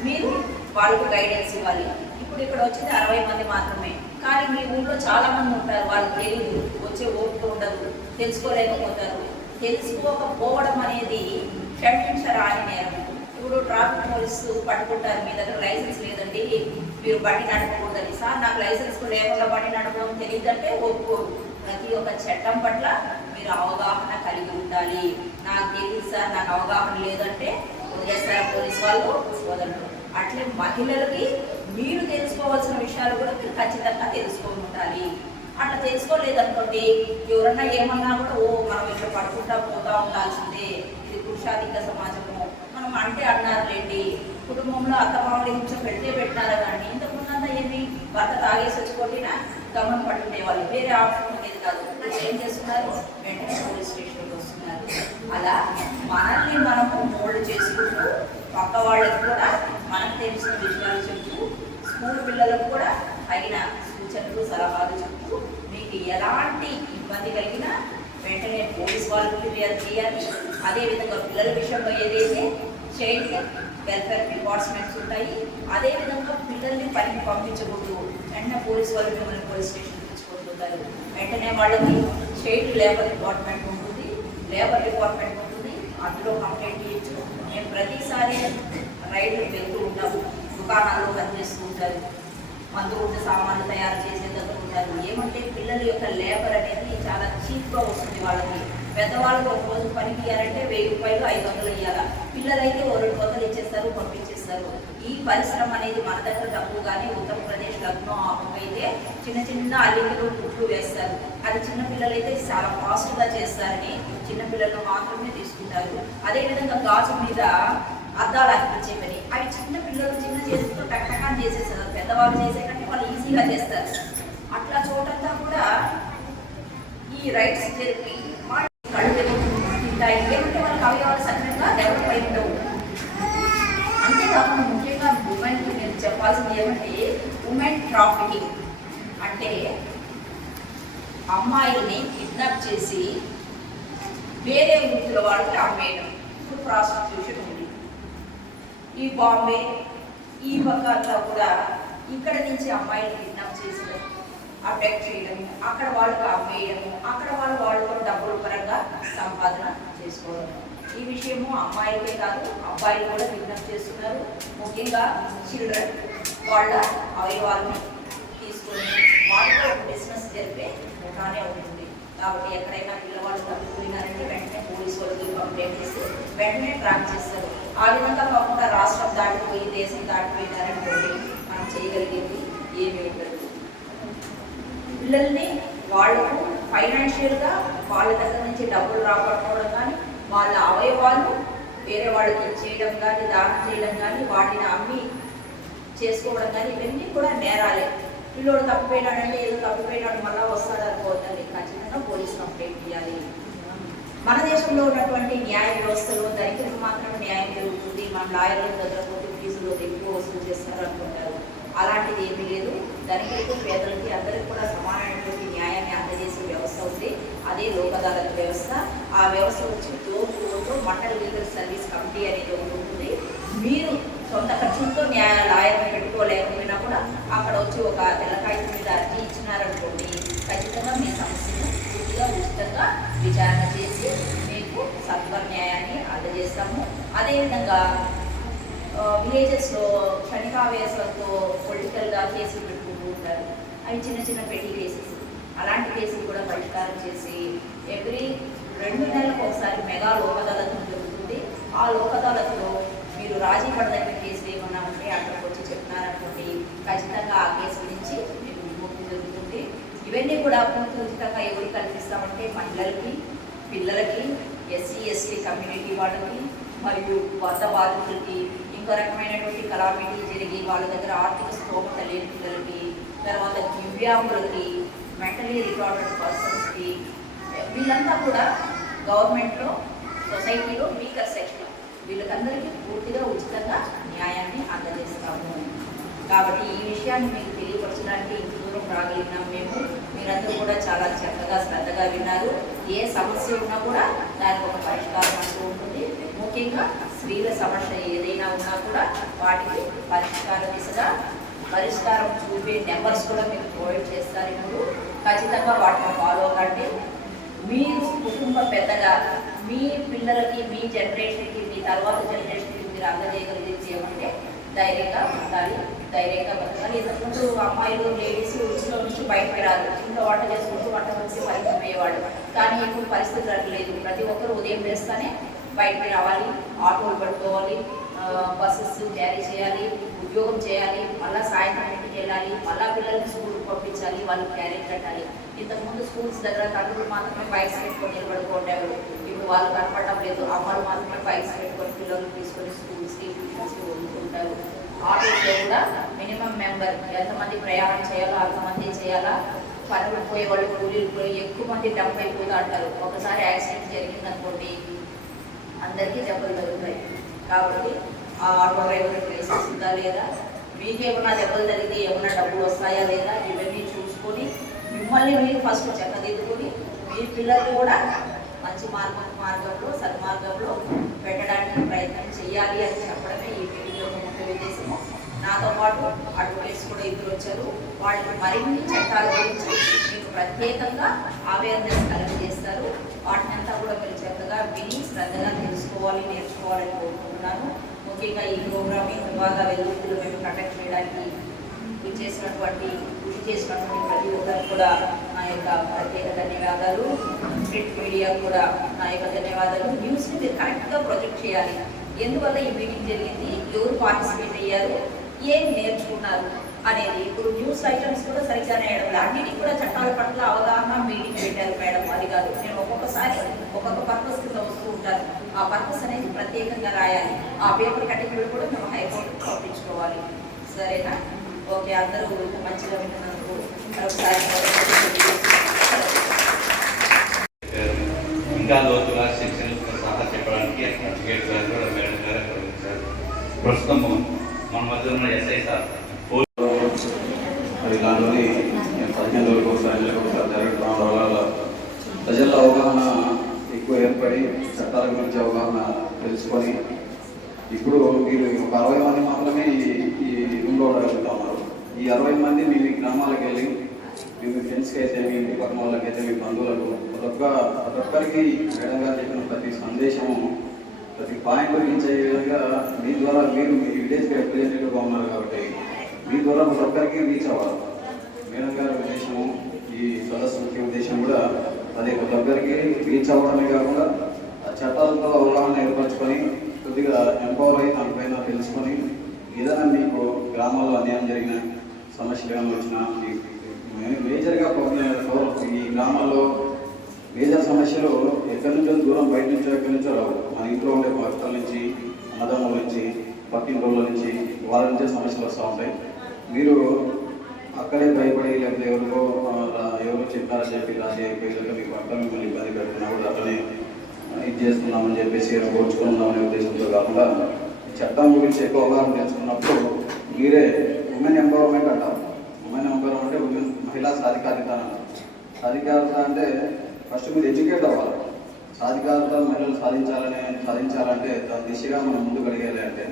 మీరు వాళ్ళకు గైడెన్స్ ఇవ్వాలి. ఇప్పుడు ఇక్కడ వచ్చేది 60 మంది మాత్రమే, కానీ మీ ఊళ్ళో చాలా మంది ఉంటారు. వాళ్ళకి తెలియదు, వచ్చే ఓపిక ఉండదు, తెలుసుకోలేకపోతారు. తెలుసుకోకపోవడం అనేది క్షమించరాని నేరం. ఇప్పుడు ట్రాఫిక్ పోలీసు పట్టుకుంటారు, మీ దగ్గర లైసెన్స్ లేదండి, మీరు బండి నడపకూడదని. సార్ నాకు లైసెన్స్ లేకుండా బండి నడపడం తెలియదంటే ఒప్పుకోరు. ప్రతి ఒక్క చట్టం పట్ల మీరు అవగాహన కలిగి ఉండాలి. నాకు తెలియదు సార్, నాకు అవగాహన లేదంటే వదిలేస్తారు పోలీసు వాళ్ళు, వదలరు. అట్లే మహిళలకి మీరు తెలుసుకోవాల్సిన విషయాలు కూడా మీరు ఖచ్చితంగా తెలుసుకొని ఉండాలి. అట్లా తెలుసుకోలేదనుకోండి, ఎవరన్నా ఏమన్నా కూడా మనం ఇట్లా పడుకుంటా పోతా ఉండాల్సిందే, ఇది పురుషాధిక సమాజము, మనం అంటే అన్నారులేండి. కుటుంబంలో అత్తమామని హింస పెట్టినారా కానీ ఇంతకుముందంతా ఏమి భర్త తాగేసి వచ్చుకోటినా గమనం పట్టుకునే వాళ్ళు, వేరే ఆప్షన్ ఉండేది కాదు. ఏం చేస్తున్నారు? వెంటనే పోలీస్ స్టేషన్కి వస్తున్నారు. అలా మనల్ని మనము మోల్డ్ చేసుకుంటూ పక్క వాళ్ళకి కూడా మనకు తెలిసిన విషయాలు చెప్తూ, స్కూల్ పిల్లలకు కూడా తగిన సూచనలు సలహాలు చెప్తూ, మీకు ఎలాంటి ఇబ్బంది కలిగినా వెంటనే పోలీస్ వాళ్ళకి ఫిర్యాదు చేయాలి. అదేవిధంగా పిల్లల విషయంలో ఏదైతే చైల్డ్ వెల్ఫేర్ డిపార్ట్మెంట్స్ ఉంటాయి, అదేవిధంగా పిల్లల్ని పనికి పంపించకూడదు. వెంటనే పోలీస్ వాళ్ళు మిమ్మల్ని పోలీస్ స్టేషన్ తీసుకుంటుంటారు. వెంటనే వాళ్ళకి చైల్డ్ లేబర్ డిపార్ట్మెంట్ ఉంటుంది, లేబర్ డిపార్ట్మెంట్ ఉంటుంది, అందులో కంప్లైంట్ చేయొచ్చు. మేము ప్రతిసారి రైడ్లు వెళ్తూ ఉంటాము, దుకాణాల్లో పనిచేస్తూ ఉంటారు, మందు ఉంటే సామాన్లు తయారు చేసే దగ్గర ఉంటారు. ఏమంటే పిల్లల యొక్క లేబర్ అనేది చాలా చీప్గా వస్తుంది వాళ్ళకి. పెద్దవాళ్ళకి ఒక రోజు పనికి ఇవ్వాలంటే 1000 రూపాయలు 500 ఇవ్వాలా, పిల్లలైతే 200 ఇచ్చేస్తారు, పంపించేస్తారు. ఈ పరిశ్రమ అనేది మన దగ్గర తక్కువగానే ఉత్తరప్రదేశ్ లక్నో అయితే చిన్న చిన్న అల్లికలు కుట్లు వేస్తారు. అది చిన్న పిల్లలైతే చాలా ఫాస్ట్గా చేస్తారని చిన్నపిల్లలు మాత్రమే తీసుకుంటారు. అదేవిధంగా గాజు మీద అద్దాలు అనిపించే పని, అవి చిన్న పిల్లలు చిన్న చేతితో టక్కని చేసేస్తారు. పెద్దవాళ్ళు చేసే కంటే వాళ్ళు ఈజీగా చేస్తారు. అట్లా చోటంతా కూడా ఈ రైట్స్ జరిపి కళ్ళు తింటాయి. ఏమంటే వాళ్ళకి అవయవాలు సక్రమంగా డెవలప్ అయి ఉండవు. అంతేకాకుండా ముఖ్యంగా ఉమెన్కి నేను చెప్పాల్సింది ఏమంటే, ఉమెన్ ట్రాఫికింగ్ అంటే అమ్మాయిల్ని కిడ్నాప్ చేసి వేరే వృత్తుల వాళ్ళకి అమ్మేయడం. ఇప్పుడు ప్రాస్టిట్యూషన్ ఉంది. ఈ బాంబే ఈ పక్క కూడా ఇక్కడ నుంచి అమ్మాయిలు కిడ్నాప్ చేసడం, అబ్డక్ట్ చేయడం, అక్కడ వాళ్ళకి అమ్మేయడము, అక్కడ వాళ్ళు డబ్బుల పరంగా సంపాదన చేసుకోవడం. ఈ విషయము అమ్మాయిలకే కాదు అబ్బాయిలు కూడా కిడ్నాప్ చేస్తున్నారు. ముఖ్యంగా చిల్డ్రన్ వాళ్ళ అవయవాలని తీసుకొని వాళ్ళతో ఒక బిజినెస్ జరిపే ముఠానే ఉంటుంది. కాబట్టి ఎక్కడైనా పిల్లవాళ్ళు తప్పిపోయినారంటే వెంటనే పోలీసు వాళ్ళకి కంప్లైంట్ చేసి వెంటనే ట్రాక్ చేస్తారు. ఆ విధంగా కాకుండా రాష్ట్రం దాటిపోయి దేశం దాటిపోయినారనుకోండి, మనం చేయగలిగేది ఏమీ ఉండదు. పిల్లల్ని వాళ్ళకు ఫైనాన్షియల్గా వాళ్ళ దగ్గర నుంచి డబ్బులు రాబట్టుకోవడం కానీ, వాళ్ళ అవయవాలు వేరే వాళ్ళకి ఇచ్చేయడం కానీ, దానం చేయడం కానీ, వాటిని అమ్మి చేసుకోవడం కానీ, ఇవన్నీ కూడా నేరాలే. పిల్లోడు తప్పిపోయినాడంటే ఏదో తప్పిపోయినాడు మళ్ళీ వస్తాడు అనుకోవద్దండి, ఖచ్చితంగా పోలీస్ కంప్లైంట్ ఇవ్వాలి. మన దేశంలో ఉన్నటువంటి న్యాయ వ్యవస్థలో దళితులకు మాత్రమే న్యాయం జరుగుతుంది, మన లాయర్ల దగ్గర పోతే ఫీజులు ఎక్కువ వసూలు చేస్తారు అనుకుంటారు. అలాంటిది ఏమీ లేదు. ధనికులకు పేదలకి అందరికీ కూడా సమానమైనటువంటి న్యాయాన్ని అందజేసే వ్యవస్థ ఉంది. అదే లోక్ అదాలత్ వ్యవస్థ. ఆ వ్యవస్థ వచ్చి లోక్లో మండల్ లీగల్ సర్వీస్ కమిటీ అనేది ఒకటి ఉంటుంది. మీరు సొంత ఖర్చులతో లాయర్ని పెట్టుకోలేకపోయినా కూడా అక్కడ వచ్చి ఒక తెల్లకాయల మీద అర్జీ ఇచ్చినారనుకోండి, ఖచ్చితంగా మీ సమస్యను పూర్తిగా ఉచితంగా విచారణ చేసి మీకు సత్వర న్యాయాన్ని అందజేస్తాము. అదేవిధంగా విలేజెస్లో క్షణికావేశాలతో పొలిటికల్గా కేసులు పెట్టుకుంటూ ఉంటారు. అవి చిన్న చిన్న పెట్టి కేసెస్. అలాంటి కేసులు కూడా పరిష్కారం చేసి ఎవ్రీ 2 నెలలకు ఒకసారి మెగా లోక్ అదాలత్ జరుగుతుంది. ఆ ఆ లోక్ అదాలత్లో మీరు రాజీ పడదగిన కేసులు ఏమన్నా ఉంటే అక్కడికి వచ్చి చెప్తున్నారనుకోండి, ఖచ్చితంగా ఆ కేసుల నుంచి మీకు విముక్తి జరుగుతుంది. ఇవన్నీ కూడా పూర్తి ఉచితంగా ఎవరికి కల్పిస్తామంటే మహిళలకి, పిల్లలకి, ఎస్సీ ఎస్టీ కమ్యూనిటీ వాళ్ళకి, మరియు వరద బాధితులకి, ఇంకో రకమైనటువంటి కలామిటీ జరిగి వాళ్ళ దగ్గర ఆర్థిక స్తోమత లేని పిల్లలకి, తర్వాత దివ్యాంగులకి, మెంటలీ రిటార్డెడ్ పర్సన్స్కి, వీళ్ళంతా కూడా గవర్నమెంట్లో, సొసైటీలో వీకర్ సెక్షన్ వీళ్ళకందరికీ పూర్తిగా ఉచితంగా న్యాయాన్ని అందజేస్తాము. కాబట్టి ఈ విషయాన్ని మీకు తెలియపరచడానికి ఇంత దూరం రాగలిగినాం మేము. మీరందరూ కూడా చాలా చక్కగా శ్రద్ధగా విన్నారు. ఏ సమస్య ఉన్నా కూడా దానికి ఒక పరిష్కారం అంటూ ఉంటుంది. ముఖ్యంగా స్త్రీల సమస్య ఏదైనా ఉన్నా కూడా వాటికి పరిష్కారం చూపే నెంబర్స్ కూడా మీకు ప్రొవైడ్ చేస్తారు. ఇప్పుడు ఖచ్చితంగా వాటిని ఫాలో అవ్వండి. మీరు కుటుంబ పెద్దగా మీ పిల్లలకి, మీ జనరేషన్కి, మీ తర్వాత జనరేషన్కి మీరు అందజేయగలిగేది ఏమంటే ధైర్యంగా ఉండాలి, ధైర్యంగా బతకాలి. ఇంతకుముందు అమ్మాయిలు, లేడీస్ ఇంట్లో నుంచి బయటకు రాదు, ఇంట్లో వంట చేసుకుంటూ వంట కలిసి పరిమితం అయ్యేవాడు. కానీ ఇప్పుడు పరిస్థితులు అట్లేదు. ప్రతి ఒక్కరు ఉదయం వేస్తానే బయటకు రావాలి, ఆటోలు పట్టుకోవాలి, బస్సెస్ క్యారీ చేయాలి, ఉద్యోగం చేయాలి, మళ్ళీ సాయంత్రం ఇంటికి వెళ్ళాలి, మళ్ళీ పిల్లల్ని స్కూల్కి పంపించాలి, వాళ్ళకి క్యారేజ్ కట్టాలి. ఇంతకుముందు స్కూల్స్ దగ్గర తండ్రులు మాత్రమే బైక్స్ పెట్టుకొని నిలబడుకుంటారు. ఇప్పుడు వాళ్ళు కనపడడం లేదు. అమ్మలు మాత్రమే బైక్స్ పెట్టుకొని పిల్లల్ని తీసుకొని స్కూల్స్కి, ట్యూషన్స్కి వదులుకుంటారు. ఆటోస్లో కూడా మినిమం మెంబర్ ఎంతమంది ప్రయాణం చేయాలో అంతమంది చేయాలా. పనులు పోయే వాళ్ళు, కూలీలు పోయి ఎక్కువ మంది డబ్బు అయిపోతూ అంటారు. ఒకసారి యాక్సిడెంట్ జరిగిందనుకోండి అందరికీ దెబ్బలు తగ్గుతాయి. కాబట్టి ఆ ఆటో డ్రైవర్కి లైసెన్స్ ఉందా లేదా, మీకేమన్నా దెబ్బలు తగిలితే ఏమన్నా డబ్బులు వస్తాయా లేదా, ఇవన్నీ చూసుకొని మిమ్మల్ని మీరు ఫస్ట్ చెక్కదిద్దుకొని మీ పిల్లల్ని కూడా మంచి మార్గంలో, సన్మార్గంలో పెట్టడానికి ప్రయత్నం చేయాలి అని చెప్పడమే ఈ వీడియో యొక్క ముఖ్య ఉద్దేశము. నాతో పాటు అడ్వకేట్స్ కూడా ఇద్దరు వచ్చారు. వాళ్ళకి మరిన్ని చట్టాల గురించి మీకు ప్రత్యేకంగా అవేర్నెస్ కలిగజేస్తారు. వాటినంతా కూడా మీరు చక్కగా విని శ్రద్ధగా తెలుసుకోవాలి, నేర్చుకోవాలని కోరుకుంటున్నాను. ముఖ్యంగా ఈ ప్రోగ్రామ్ ఇంత బాగా వెలుగుతులు మేము కండక్ట్ చేయడానికి కృషి చేసినటువంటి ప్రతి ఒక్కరికి కూడా నా యొక్క ప్రత్యేక ధన్యవాదాలు. ప్రింట్ మీడియా కూడా నా యొక్క ధన్యవాదాలు. న్యూస్ని మీరు కరెక్ట్గా ప్రొజెక్ట్ చేయాలి. ఎందువల్ల ఈ మీటింగ్ జరిగింది, ఎవరు పార్టిసిపేట్ అయ్యారు, ఏం నేర్చుకున్నారు అనేది. ఇప్పుడు న్యూస్ ఐటమ్స్ కూడా సరిగ్గా నేయడం, అన్నిటికీ కూడా చట్టాల పట్ల అవగాహన మీటింగ్ పెట్టారు మేడం. అది కాదు, నేను ఒక్కొక్కసారి ఒక్కొక్క పర్పస్ కింద వస్తూ ఉంటాను. ఆ పర్పస్ అనేది ప్రత్యేకంగా రాయాలి. ఆ పేపర్ కటింగ్ కూడా మేము హైకోర్టుకు పంపించుకోవాలి. సరేనా? ఓకే, అందరూ మంచిగా వింటున్నందుకు ఒకసారి ఇంకా లోతుగా శిక్షణతో సహా చెప్పడానికి అడ్వకేట్ గారు కూడా మేడం గారు వచ్చారు. ప్రస్తుతం మన మధ్య ఉన్న ఎస్ఐ సార్ ఇలాంటివి 15 రోజులకు ఒకసారి జరగడం వల్ల ప్రజల అవగాహన ఎక్కువ ఏర్పడి చట్టాల గురించి అవగాహన తెలుసుకొని ఇప్పుడు మీరు ఒక 60 మంది మాత్రమే ఈ రూమ్లో ఉండగలుగుతా ఉన్నారు. ఈ 60 మంది మీ గ్రామాలకు వెళ్ళి మీ ఫ్రెండ్స్కి అయితే, మీ ఇంటి పక్కన వాళ్ళకైతే, మీ బంధువులకు ప్రతి ఒక్కరికి మేడం గారు చెప్పిన ప్రతి సందేశము, ప్రతి పాయింట్ రీచ్ అయ్యే విధంగా మీ ద్వారా మీరు మీ విలేజ్కి రిప్రజెంటేటివ్గా ఉన్నారు కాబట్టి మీ ద్వారా ప్రతి ఒక్కరికి రీచ్ అవ్వాలి. మేడం గారి ఉద్దేశము, ఈ సదస్సు ముఖ్య ఉద్దేశం కూడా అదే, ప్రతి ఒక్కరికి రీచ్ అవ్వడమే కాకుండా ఆ చట్టాలతో అవగాహన ఏర్పరచుకొని కొద్దిగా ఎంపవర్ అయ్యి దానిపైన తెలుసుకొని ఏదైనా మీకు గ్రామాల్లో అన్యాయం జరిగిన సమస్యలు ఏమైనా వచ్చినా మేజర్గా ఈ గ్రామాల్లో మేజర్ సమస్యలు ఎక్కడి నుంచో దూరం, బయట నుంచో ఎక్కడి నుంచో రావు. మన ఇంట్లో ఉండే భక్తుల నుంచి, అన్నదమ్ముల నుంచి, పక్కింటి నుంచి, వాళ్ళ నుంచే సమస్యలు వస్తూ ఉంటాయి. మీరు అక్కడే భయపడి లేకపోతే ఎవరు చెప్పారని చెప్పి రాసి అయిపోయి మీ పక్క మిమ్మల్ని ఇబ్బంది పెడుతున్నా కూడా అట్లనే ఇది చేస్తున్నామని చెప్పేసి ఓర్చుకున్నామనే ఉద్దేశంతో కాకుండా చట్టం గురించి ఎక్కువ అవగాహన తెలుసుకున్నప్పుడు మీరే ఉమెన్ ఎంపవర్మెంట్ అంటారు. ఉమెన్ ఎంపవర్మెంట్ అంటే మహిళా సాధికారిత అంటారు. సాధికారత అంటే ఫస్ట్ మీరు ఎడ్యుకేట్ అవ్వాలి. సాధికారత మహిళలు సాధించాలంటే దాని దిశగా మనం ముందుకు అడిగేయాలి అంటే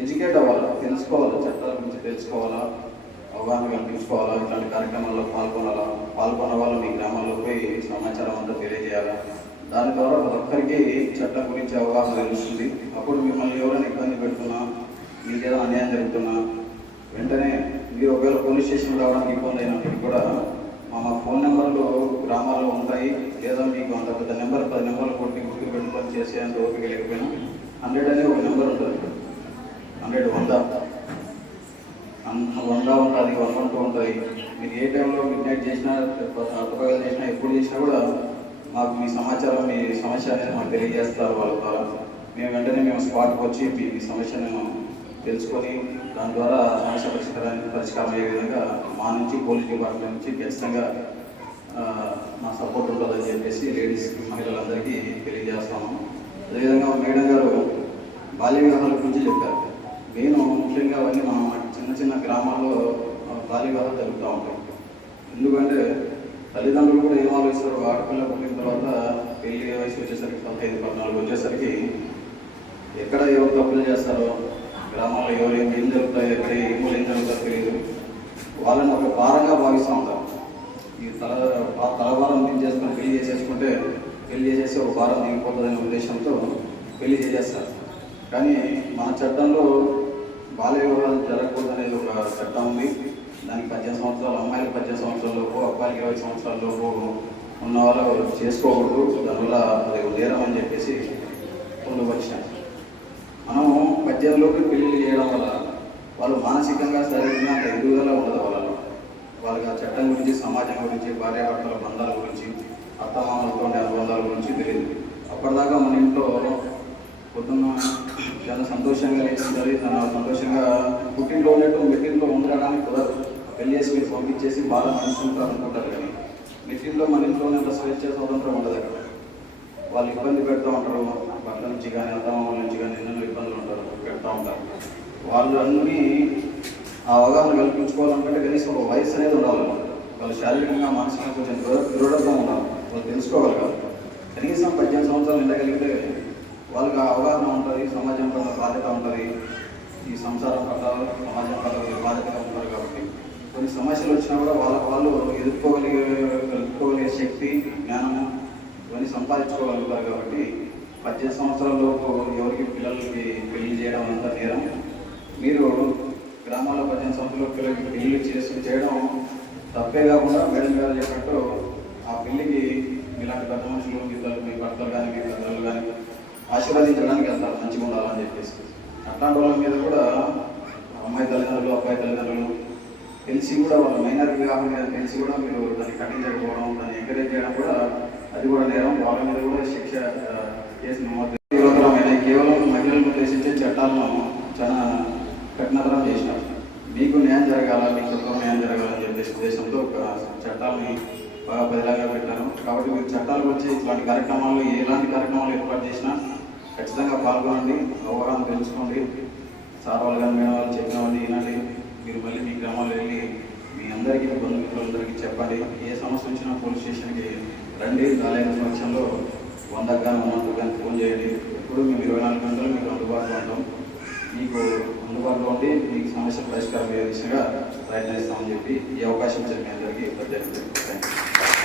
ఎడ్యుకేట్ అవ్వాలి, తెలుసుకోవాలి, చట్టాల గురించి తెలుసుకోవాలా, అవగాహన కల్పించుకోవాలా, ఇట్లాంటి కార్యక్రమాల్లో పాల్గొన్న వాళ్ళు మీ గ్రామాల్లో పోయి సమాచారం అంతా తెలియజేయాలా. దాని ద్వారా ప్రతి ఒక్కరికి చట్టం గురించి అవగాహన తెలుస్తుంది. అప్పుడు మిమ్మల్ని ఎవరైనా ఇబ్బంది పెడుతున్నా, మీకేదో అన్యాయం జరుగుతున్నా వెంటనే మీరు ఒకవేళ పోలీస్ స్టేషన్ రావడానికి ఇబ్బంది అయినప్పటికీ కూడా మా ఫోన్ నెంబర్లు గ్రామాల్లో ఉంటాయి. లేదా మీకు అంత పెద్ద నెంబర్ 10 నెంబర్లు కొట్టి గుర్తు పెట్టుకొని చేసేంత ఓపిక లేకపోయినా 100 అనే ఒక నెంబర్ ఉంటుంది. 100 100 ఉంటుంది, 112 ఉంటుంది. మీరు ఏ టైంలో మిడ్ నైట్ చేసినా, అర్థపగలు చేసినా, ఎప్పుడు చేసినా కూడా మాకు మీ సమాచారం, మీ సమస్య అనేది మాకు తెలియజేస్తారు వాళ్ళ ద్వారా. మేము వెంటనే స్పాట్కి వచ్చి మీ సమస్యను తెలుసుకొని దాని ద్వారా సమస్య పరిష్కారం అయ్యే విధంగా మా నుంచి పోలీస్ డిపార్ట్మెంట్ నుంచి ఖచ్చితంగా మా సపోర్ట్ ఉంటుందని చెప్పేసి లేడీస్ మహిళలందరికీ తెలియజేస్తాము. అదేవిధంగా మేడం గారు బాల్య వివాహాల గురించి చెప్పారు. నేను ముఖ్యంగా అవన్నీ మా చిన్న చిన్న గ్రామాల్లో బాల్య వివాహాలు జరుగుతూ ఉంటాయి. ఎందుకంటే తల్లిదండ్రులు కూడా ఏం ఆలోచిస్తారు, ఆడపిల్ల పుట్టిన తర్వాత పెళ్లి వయసు వచ్చేసరికి 15, 14 వచ్చేసరికి ఎక్కడ ఎవరు తప్పులు చేస్తారో, గ్రామాల్లో ఎవరు ఏం జరుగుతాయో, ఎక్కడ ఏం జరుగుతారో తెలియదు. వాళ్ళని ఒక భారంగా భావిస్తూ ఉంటారు. ఈ తలభారం దించేసుకొని పెళ్లి చేసేసి ఒక భారం దిగిపోతుందనే ఉద్దేశంతో పెళ్లి చేసేస్తారు. కానీ మన చట్టంలో బాల్య వివాహాలు జరగకూడదు అనేది ఒక చట్టం ఉంది. దానికి 18 సంవత్సరాలు, అమ్మాయిలకు 18 సంవత్సరాల లోపు, అబ్బాయికి 20 సంవత్సరాల లోపు ఉన్న వాళ్ళు చేసుకోకూడదు, దానివల్ల అది నేరం అని చెప్పేసి పొందుపరిచాను. మనము 18 లోపు పెళ్లిళ్ళు చేయడం వల్ల వాళ్ళు మానసికంగా, శారీరకంగా అంత ఎదుగుదల ఉండదు. వాళ్ళకి ఆ చట్టం గురించి, సమాజం గురించి, భార్యాభర్తల బంధాల గురించి, అత్తమామలతో ఉండే అనుబంధాల గురించి తెలియదు. అప్పటిదాకా మన ఇంట్లో పొద్దున్న చాలా సంతోషంగా లేచింది, తన సంతోషంగా పుట్టింట్లో ఉన్నట్టు మెట్టింట్లో ఉండడానికి కుదరదు. పెళ్లి చేసి మీరు పంపించేసి బాగా నడుస్తుంటారు అనుకుంటారు. కానీ మెట్టింట్లో మన ఇంట్లో ఉన్నంత స్వేచ్ఛ, స్వతంత్రం ఉండదు. అక్కడ వాళ్ళు ఇబ్బంది పెడుతూ ఉంటారు. భర్త నుంచి కానీ, అత్తమామల నుంచి కానీ ఎన్నెన్నో ఇబ్బందులు పెడుతూ ఉంటారు. వాళ్ళు అన్నీ ఆ అవగాహన కల్పించుకోవాలంటే కనీసం ఒక వయసు అనేది ఉండాలి. వాళ్ళు శారీరకంగా, మానసికంగా కొంచెం దృఢత్వం ఉండాలి. వాళ్ళు తెలుసుకోగలగాలి. కనీసం 18 సంవత్సరాలు ఉండగలిగితే వాళ్ళకి ఆ అవగాహన ఉంటుంది, సమాజం పట్ల బాధ్యత ఉంటుంది. ఈ సంసారం పట్ల, సమాజం పట్ల బాధ్యతగా ఉంటారు. కాబట్టి కొన్ని సమస్యలు వచ్చినా కూడా వాళ్ళు ఎదుర్కోగలిగే శక్తి, జ్ఞానము ఇవన్నీ సంపాదించుకోగలుగుతారు. కాబట్టి 18 సంవత్సరాలలోపు ఎవరికి పిల్లలకి పెళ్లి చేయడం అంతా నేరం. మీరు గ్రామాల్లో 18 సంవత్సరాల పిల్లలకి పెళ్లి చేయడం తప్పే కాకుండా మేడం గారు చెప్పినట్టు ఆ పెళ్లికి ఇలాంటి పెద్ద మనుషులు, మీ భర్తలు కానీ, మీ పెద్దలు కానీ ఆశీర్వదించడానికి వెళ్తారు, మంచిగా ఉండాలని చెప్పేసి. అట్లాంటి వాళ్ళ మీద కూడా అమ్మాయి తల్లిదండ్రులు, అబ్బాయి తల్లిదండ్రులు తెలిసి కూడా, వాళ్ళ మైనర్ వివాహం మీద తెలిసి కూడా మీరు దాన్ని ఖండించకపోవడం, దాన్ని ఎంకరేజ్ చేయడం కూడా అది కూడా నేరం. వాళ్ళ మీద కూడా శిక్ష కేసు నమోదు. కేవలం మహిళలను ఉద్దేశించే చట్టాలను చాలా కఠినతరం చేసినారు. మీకు న్యాయం జరగాల, మీ కుటుంబం న్యాయం జరగాలని చెప్పేసి ఉద్దేశంతో ఒక చట్టాలని బాగా బదిలాగా పెట్టాను. కాబట్టి మీరు చట్టాలకు వచ్చి ఇట్లాంటి కార్యక్రమాలు, ఎలాంటి కార్యక్రమాలు ఏర్పాటు చేసినా ఖచ్చితంగా పాల్గొనండి, అవగాహన తెలుసుకోండి. సార్ వాళ్ళు కానీ, మేడం వాళ్ళు చెప్పినవన్నీ వినండి. మీరు మళ్ళీ మీ గ్రామాల్లో వెళ్ళి మీ అందరికీ, బంధుమిత్రులందరికీ చెప్పండి. ఏ సమస్య వచ్చినా పోలీస్ స్టేషన్కి రండి. రాలేని పక్షంలో 100 కానీ 100 కానీ ఫోన్ చేయండి. ఎప్పుడు మేము 24 గంటలు మీకు అందుబాటులో ఉంటాం. మీకు అందుబాటులో ఉండి మీకు సమస్య పరిష్కారం అయ్యే దిశగా ప్రయత్నిస్తామని చెప్పి ఈ అవకాశం ఇచ్చిన మీ అందరికీ ప్రత్యేకంగా థ్యాంక్ యూ.